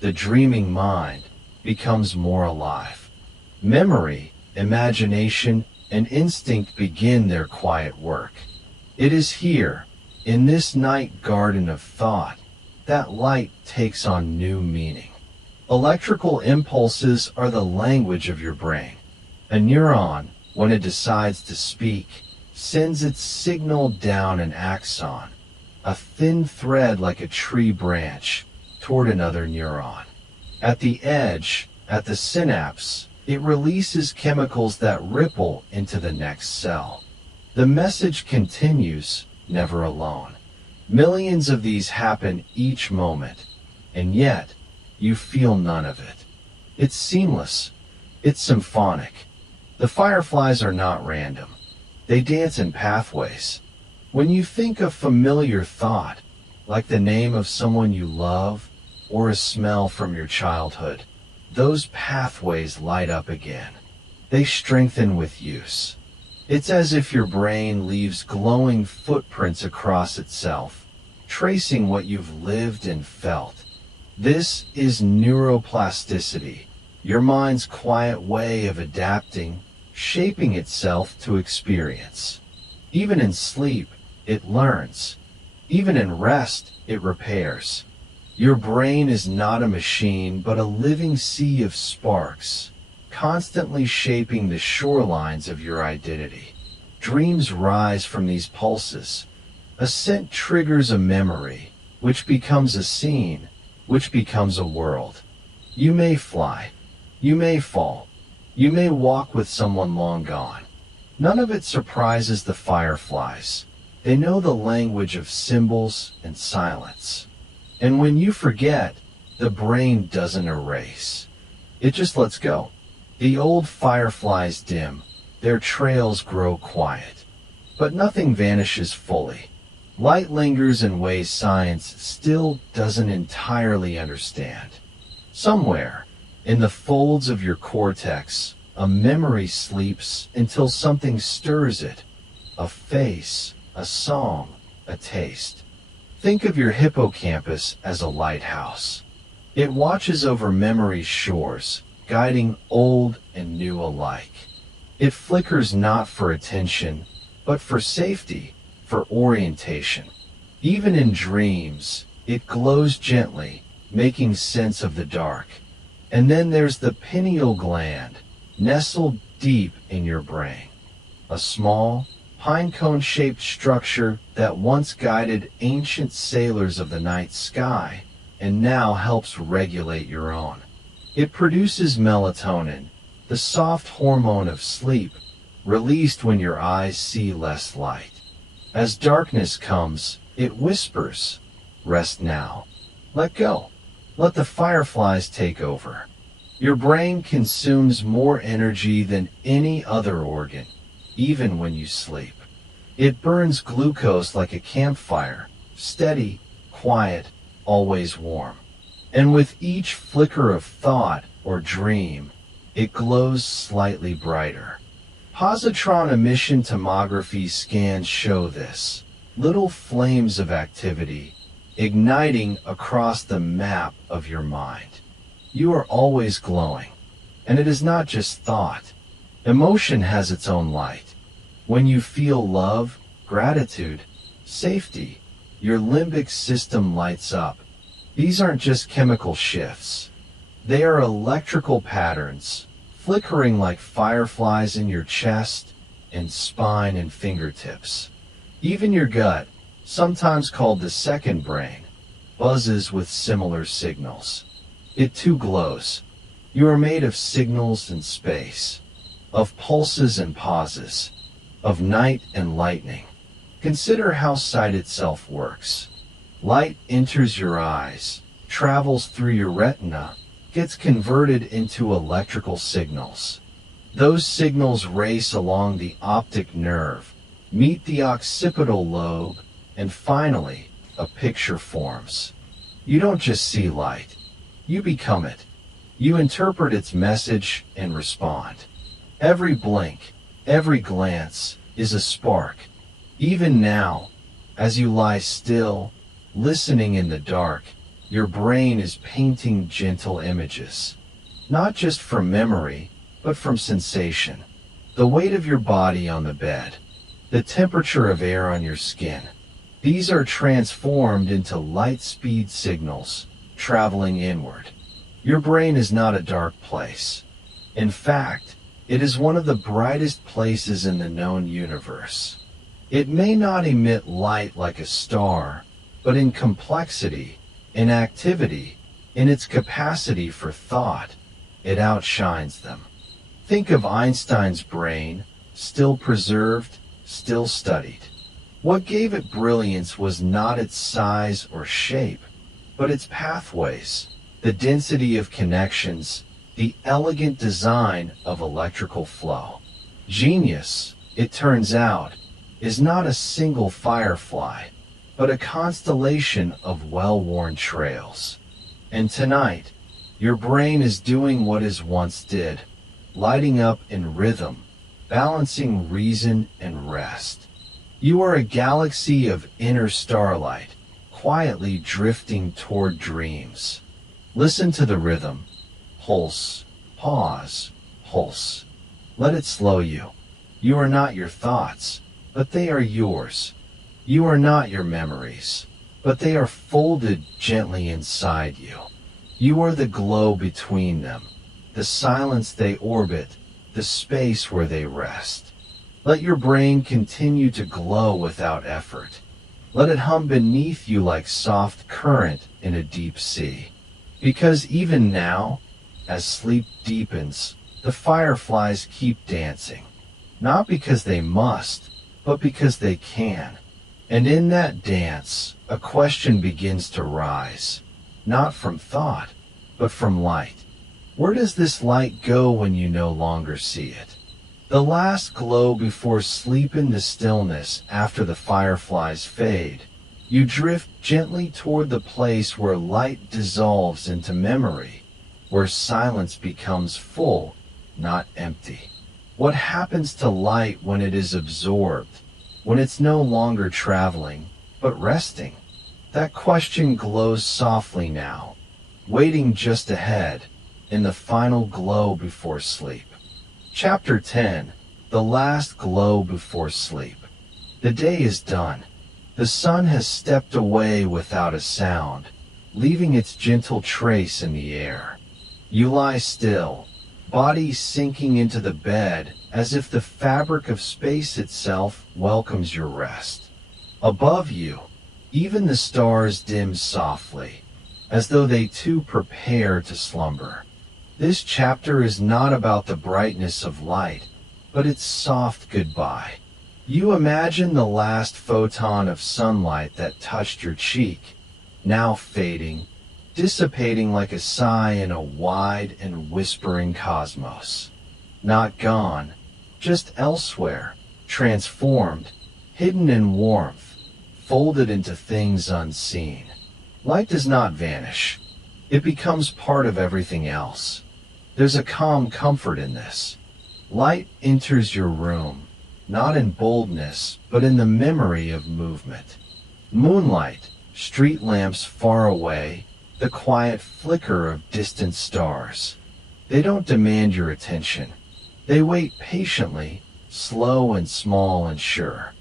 the dreaming mind, becomes more alive. Memory, imagination, and instinct begin their quiet work. It is here, in this night garden of thought, that light takes on new meaning. Electrical impulses are the language of your brain. A neuron, when it decides to speak, sends its signal down an axon, a thin thread like a tree branch, toward another neuron. At the edge, at the synapse, it releases chemicals that ripple into the next cell. The message continues, never alone. Millions of these happen each moment, and yet, you feel none of it. It's seamless. It's symphonic. The fireflies are not random. They dance in pathways. When you think of familiar thought, like the name of someone you love or a smell from your childhood, those pathways light up again. They strengthen with use. It's as if your brain leaves glowing footprints across itself, tracing what you've lived and felt. This is neuroplasticity, your mind's quiet way of adapting, shaping itself to experience. Even in sleep, it learns. Even in rest, it repairs. Your brain is not a machine, but a living sea of sparks, constantly shaping the shorelines of your identity. Dreams rise from these pulses. A scent triggers a memory, which becomes a scene, which becomes a world. You may fly. You may fall. You may walk with someone long gone. None of it surprises the fireflies. They know the language of symbols and silence. And when you forget, the brain doesn't erase. It just lets go. The old fireflies dim. Their trails grow quiet. But nothing vanishes fully. Light lingers in ways science still doesn't entirely understand. Somewhere, in the folds of your cortex, a memory sleeps until something stirs it. A face, a song, a taste. Think of your hippocampus as a lighthouse. It watches over memory's shores, guiding old and new alike. It flickers not for attention, but for safety, for orientation. Even in dreams, it glows gently, making sense of the dark. And then there's the pineal gland, nestled deep in your brain. A small, pine-cone-shaped structure that once guided ancient sailors of the night sky and now helps regulate your own. It produces melatonin, the soft hormone of sleep, released when your eyes see less light. As darkness comes, it whispers, "Rest now. Let go. Let the fireflies take over." Your brain consumes more energy than any other organ, even when you sleep. It burns glucose like a campfire, steady, quiet, always warm. And with each flicker of thought or dream, it glows slightly brighter. Positron emission tomography scans show this. Little flames of activity, igniting across the map of your mind. You are always glowing. And it is not just thought. Emotion has its own light. When you feel love, gratitude, safety, your limbic system lights up. These aren't just chemical shifts. They are electrical patterns, flickering like fireflies in your chest and spine and fingertips. Even your gut, sometimes called the second brain, buzzes with similar signals. It too glows. You are made of signals and space, of pulses and pauses, of night and lightning. Consider how sight itself works. Light enters your eyes, travels through your retina, gets converted into electrical signals. Those signals race along the optic nerve, meet the occipital lobe, and finally, a picture forms. You don't just see light. You become it. You interpret its message and respond. Every blink, every glance is a spark. Even now, as you lie still, listening in the dark, your brain is painting gentle images. Not just from memory, but from sensation. The weight of your body on the bed, the temperature of air on your skin. These are transformed into light speed signals, traveling inward. Your brain is not a dark place. In fact, it is one of the brightest places in the known universe. It may not emit light like a star, but in complexity, in activity, in its capacity for thought, it outshines them. Think of Einstein's brain, still preserved, still studied. What gave it brilliance was not its size or shape, but its pathways, the density of connections, the elegant design of electrical flow. Genius, it turns out, is not a single firefly, but a constellation of well-worn trails. And tonight, your brain is doing what it once did, lighting up in rhythm, balancing reason and rest. You are a galaxy of inner starlight, quietly drifting toward dreams. Listen to the rhythm. Pulse, pause, pulse. Let it slow you. You are not your thoughts, but they are yours. You are not your memories, but they are folded gently inside you. You are the glow between them, the silence they orbit, the space where they rest. Let your brain continue to glow without effort. Let it hum beneath you like soft current in a deep sea. Because even now, as sleep deepens, the fireflies keep dancing. Not because they must, but because they can. And in that dance, a question begins to rise, not from thought, but from light. Where does this light go when you no longer see it? The last glow before sleep in the stillness after the fireflies fade, you drift gently toward the place where light dissolves into memory, where silence becomes full, not empty. What happens to light when it is absorbed, when it's no longer traveling, but resting? That question glows softly now, waiting just ahead, in the final glow before sleep. Chapter 10, The Last Glow Before Sleep. The day is done. The sun has stepped away without a sound, leaving its gentle trace in the air. You lie still, body sinking into the bed as if the fabric of space itself welcomes your rest. Above you, even the stars dim softly, as though they too prepare to slumber. This chapter is not about the brightness of light, but its soft goodbye. You imagine the last photon of sunlight that touched your cheek, now fading, dissipating like a sigh in a wide and whispering cosmos. Not gone, just elsewhere, transformed, hidden in warmth, folded into things unseen. Light does not vanish. It becomes part of everything else. There's a calm comfort in this. Light enters your room, not in boldness, but in the memory of movement. Moonlight, street lamps far away, the quiet flicker of distant stars. They don't demand your attention. They wait patiently, slow and small and sure.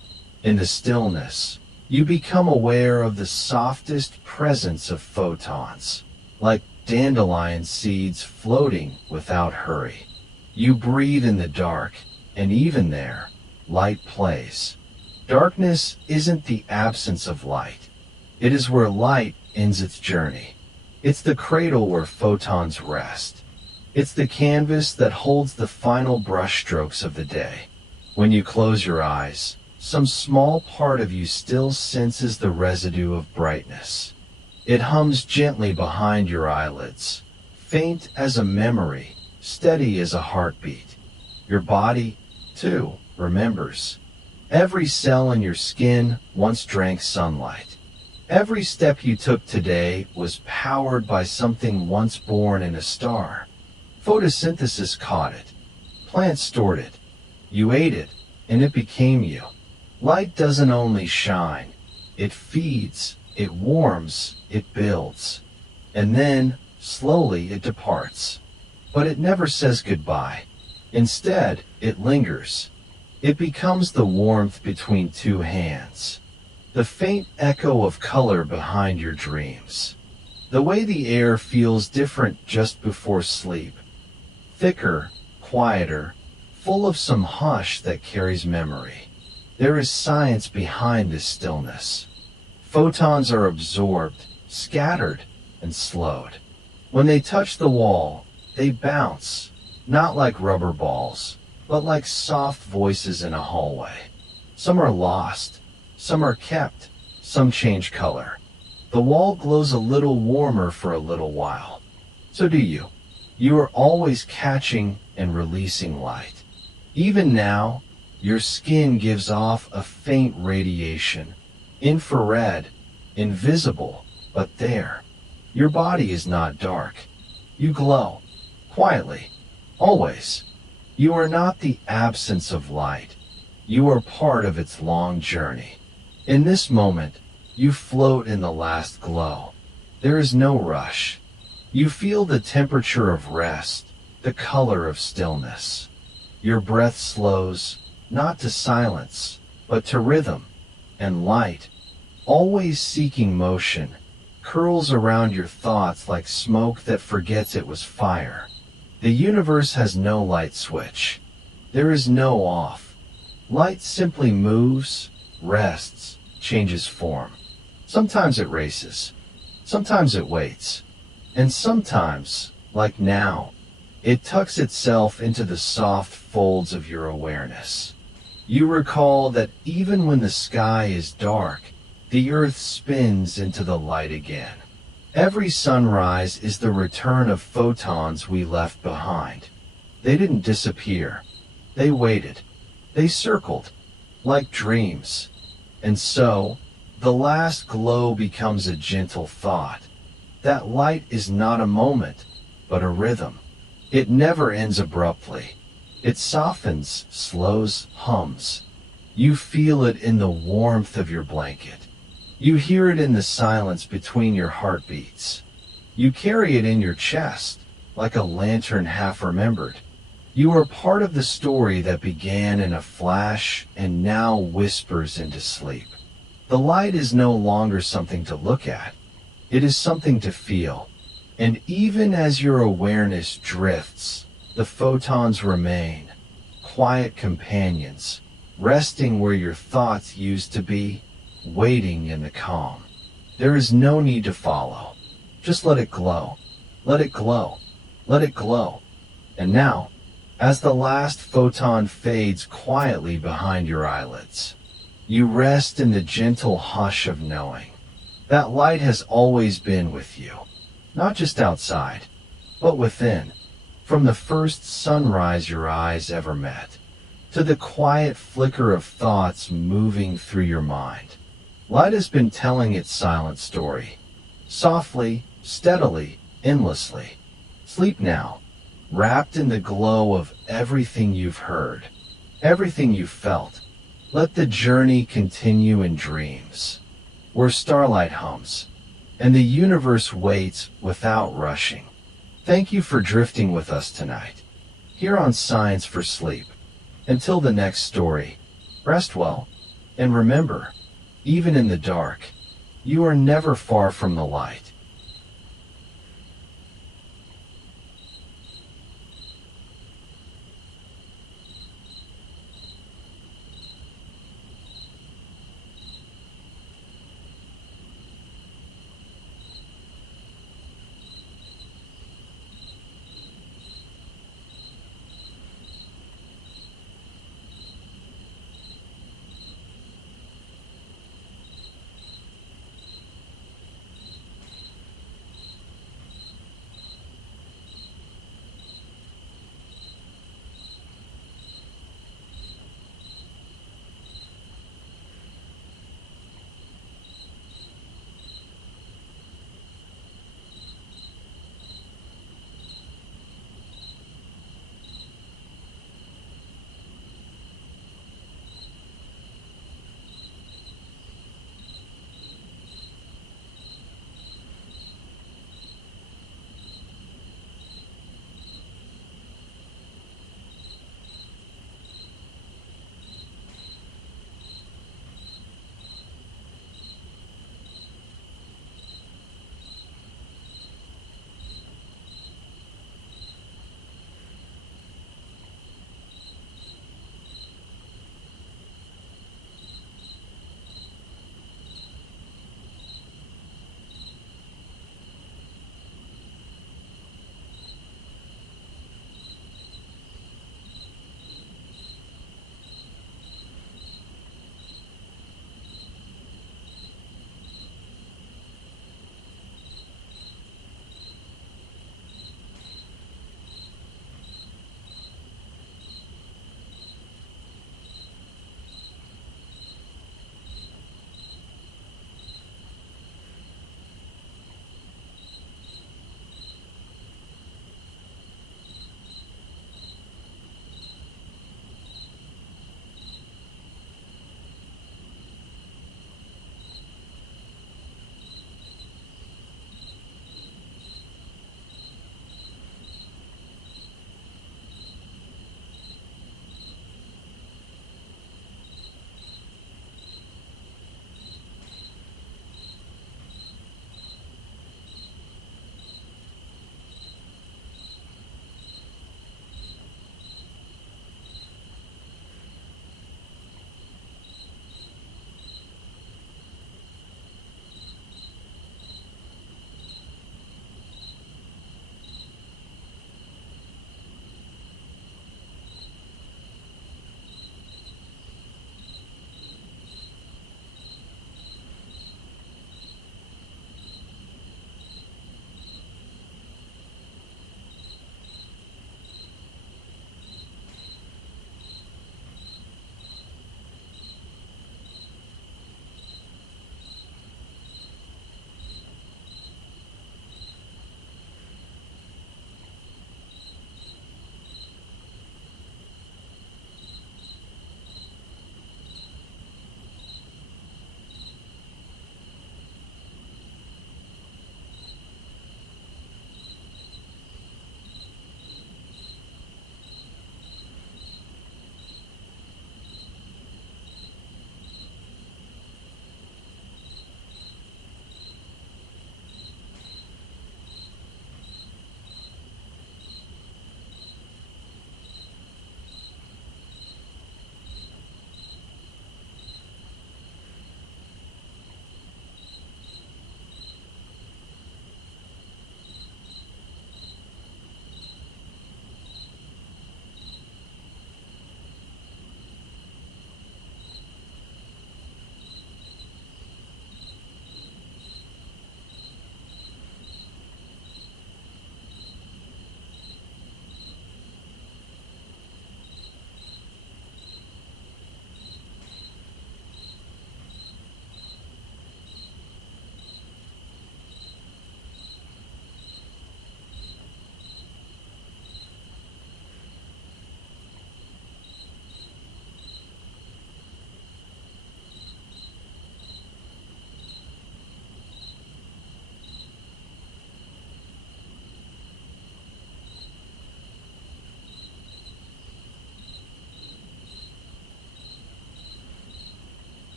In the stillness, you become aware of the softest presence of photons, like dandelion seeds floating without hurry. You breathe in the dark, and even there, light plays. Darkness isn't the absence of light. It is where light ends its journey. It's the cradle where photons rest. It's the canvas that holds the final brushstrokes of the day. When you close your eyes, some small part of you still senses the residue of brightness. It hums gently behind your eyelids, faint as a memory, steady as a heartbeat. Your body, too, remembers. Every cell in your skin once drank sunlight. Every step you took today was powered by something once born in a star. Photosynthesis caught it. Plants stored it. You ate it, and it became you. Light doesn't only shine. It feeds, it warms, it builds. And then, slowly, it departs. But it never says goodbye. Instead, it lingers. It becomes the warmth between two hands. The faint echo of color behind your dreams. The way the air feels different just before sleep. Thicker, quieter, full of some hush that carries memory. There is science behind this stillness. Photons are absorbed, scattered, and slowed. When they touch the wall, they bounce, not like rubber balls, but like soft voices in a hallway. Some are lost, some are kept, some change color. The wall glows a little warmer for a little while. So do you. You are always catching and releasing light. Even now, your skin gives off a faint radiation, infrared, invisible, but there. Your body is not dark. You glow, quietly, always. You are not the absence of light. You are part of its long journey. In this moment, you float in the last glow. There is no rush. You feel the temperature of rest, the color of stillness. Your breath slows, not to silence, but to rhythm, and light, always seeking motion, curls around your thoughts like smoke that forgets it was fire. The universe has no light switch. There is no off. Light simply moves, rests, changes form. Sometimes it races. Sometimes it waits. And sometimes, like now, it tucks itself into the soft folds of your awareness. You recall that even when the sky is dark, the earth spins into the light again. Every sunrise is the return of photons we left behind. They didn't disappear. They waited. They circled, like dreams. And so, the last glow becomes a gentle thought. That light is not a moment, but a rhythm. It never ends abruptly. It softens, slows, hums. You feel it in the warmth of your blanket. You hear it in the silence between your heartbeats. You carry it in your chest, like a lantern half remembered. You are part of the story that began in a flash and now whispers into sleep. The light is no longer something to look at. It is something to feel. And even as your awareness drifts, the photons remain, quiet companions, resting where your thoughts used to be, waiting in the calm. There is no need to follow. Just let it glow. Let it glow. Let it glow. And now, as the last photon fades quietly behind your eyelids, you rest in the gentle hush of knowing that light has always been with you, not just outside, but within, from the first sunrise your eyes ever met, to the quiet flicker of thoughts moving through your mind. Light has been telling its silent story, softly, steadily, endlessly. Sleep now, wrapped in the glow of everything you've heard, everything you've felt. Let the journey continue in dreams, where starlight hums, and the universe waits without rushing. Thank you for drifting with us tonight, here on Science for Sleep. Until the next story, rest well, and remember, even in the dark, you are never far from the light.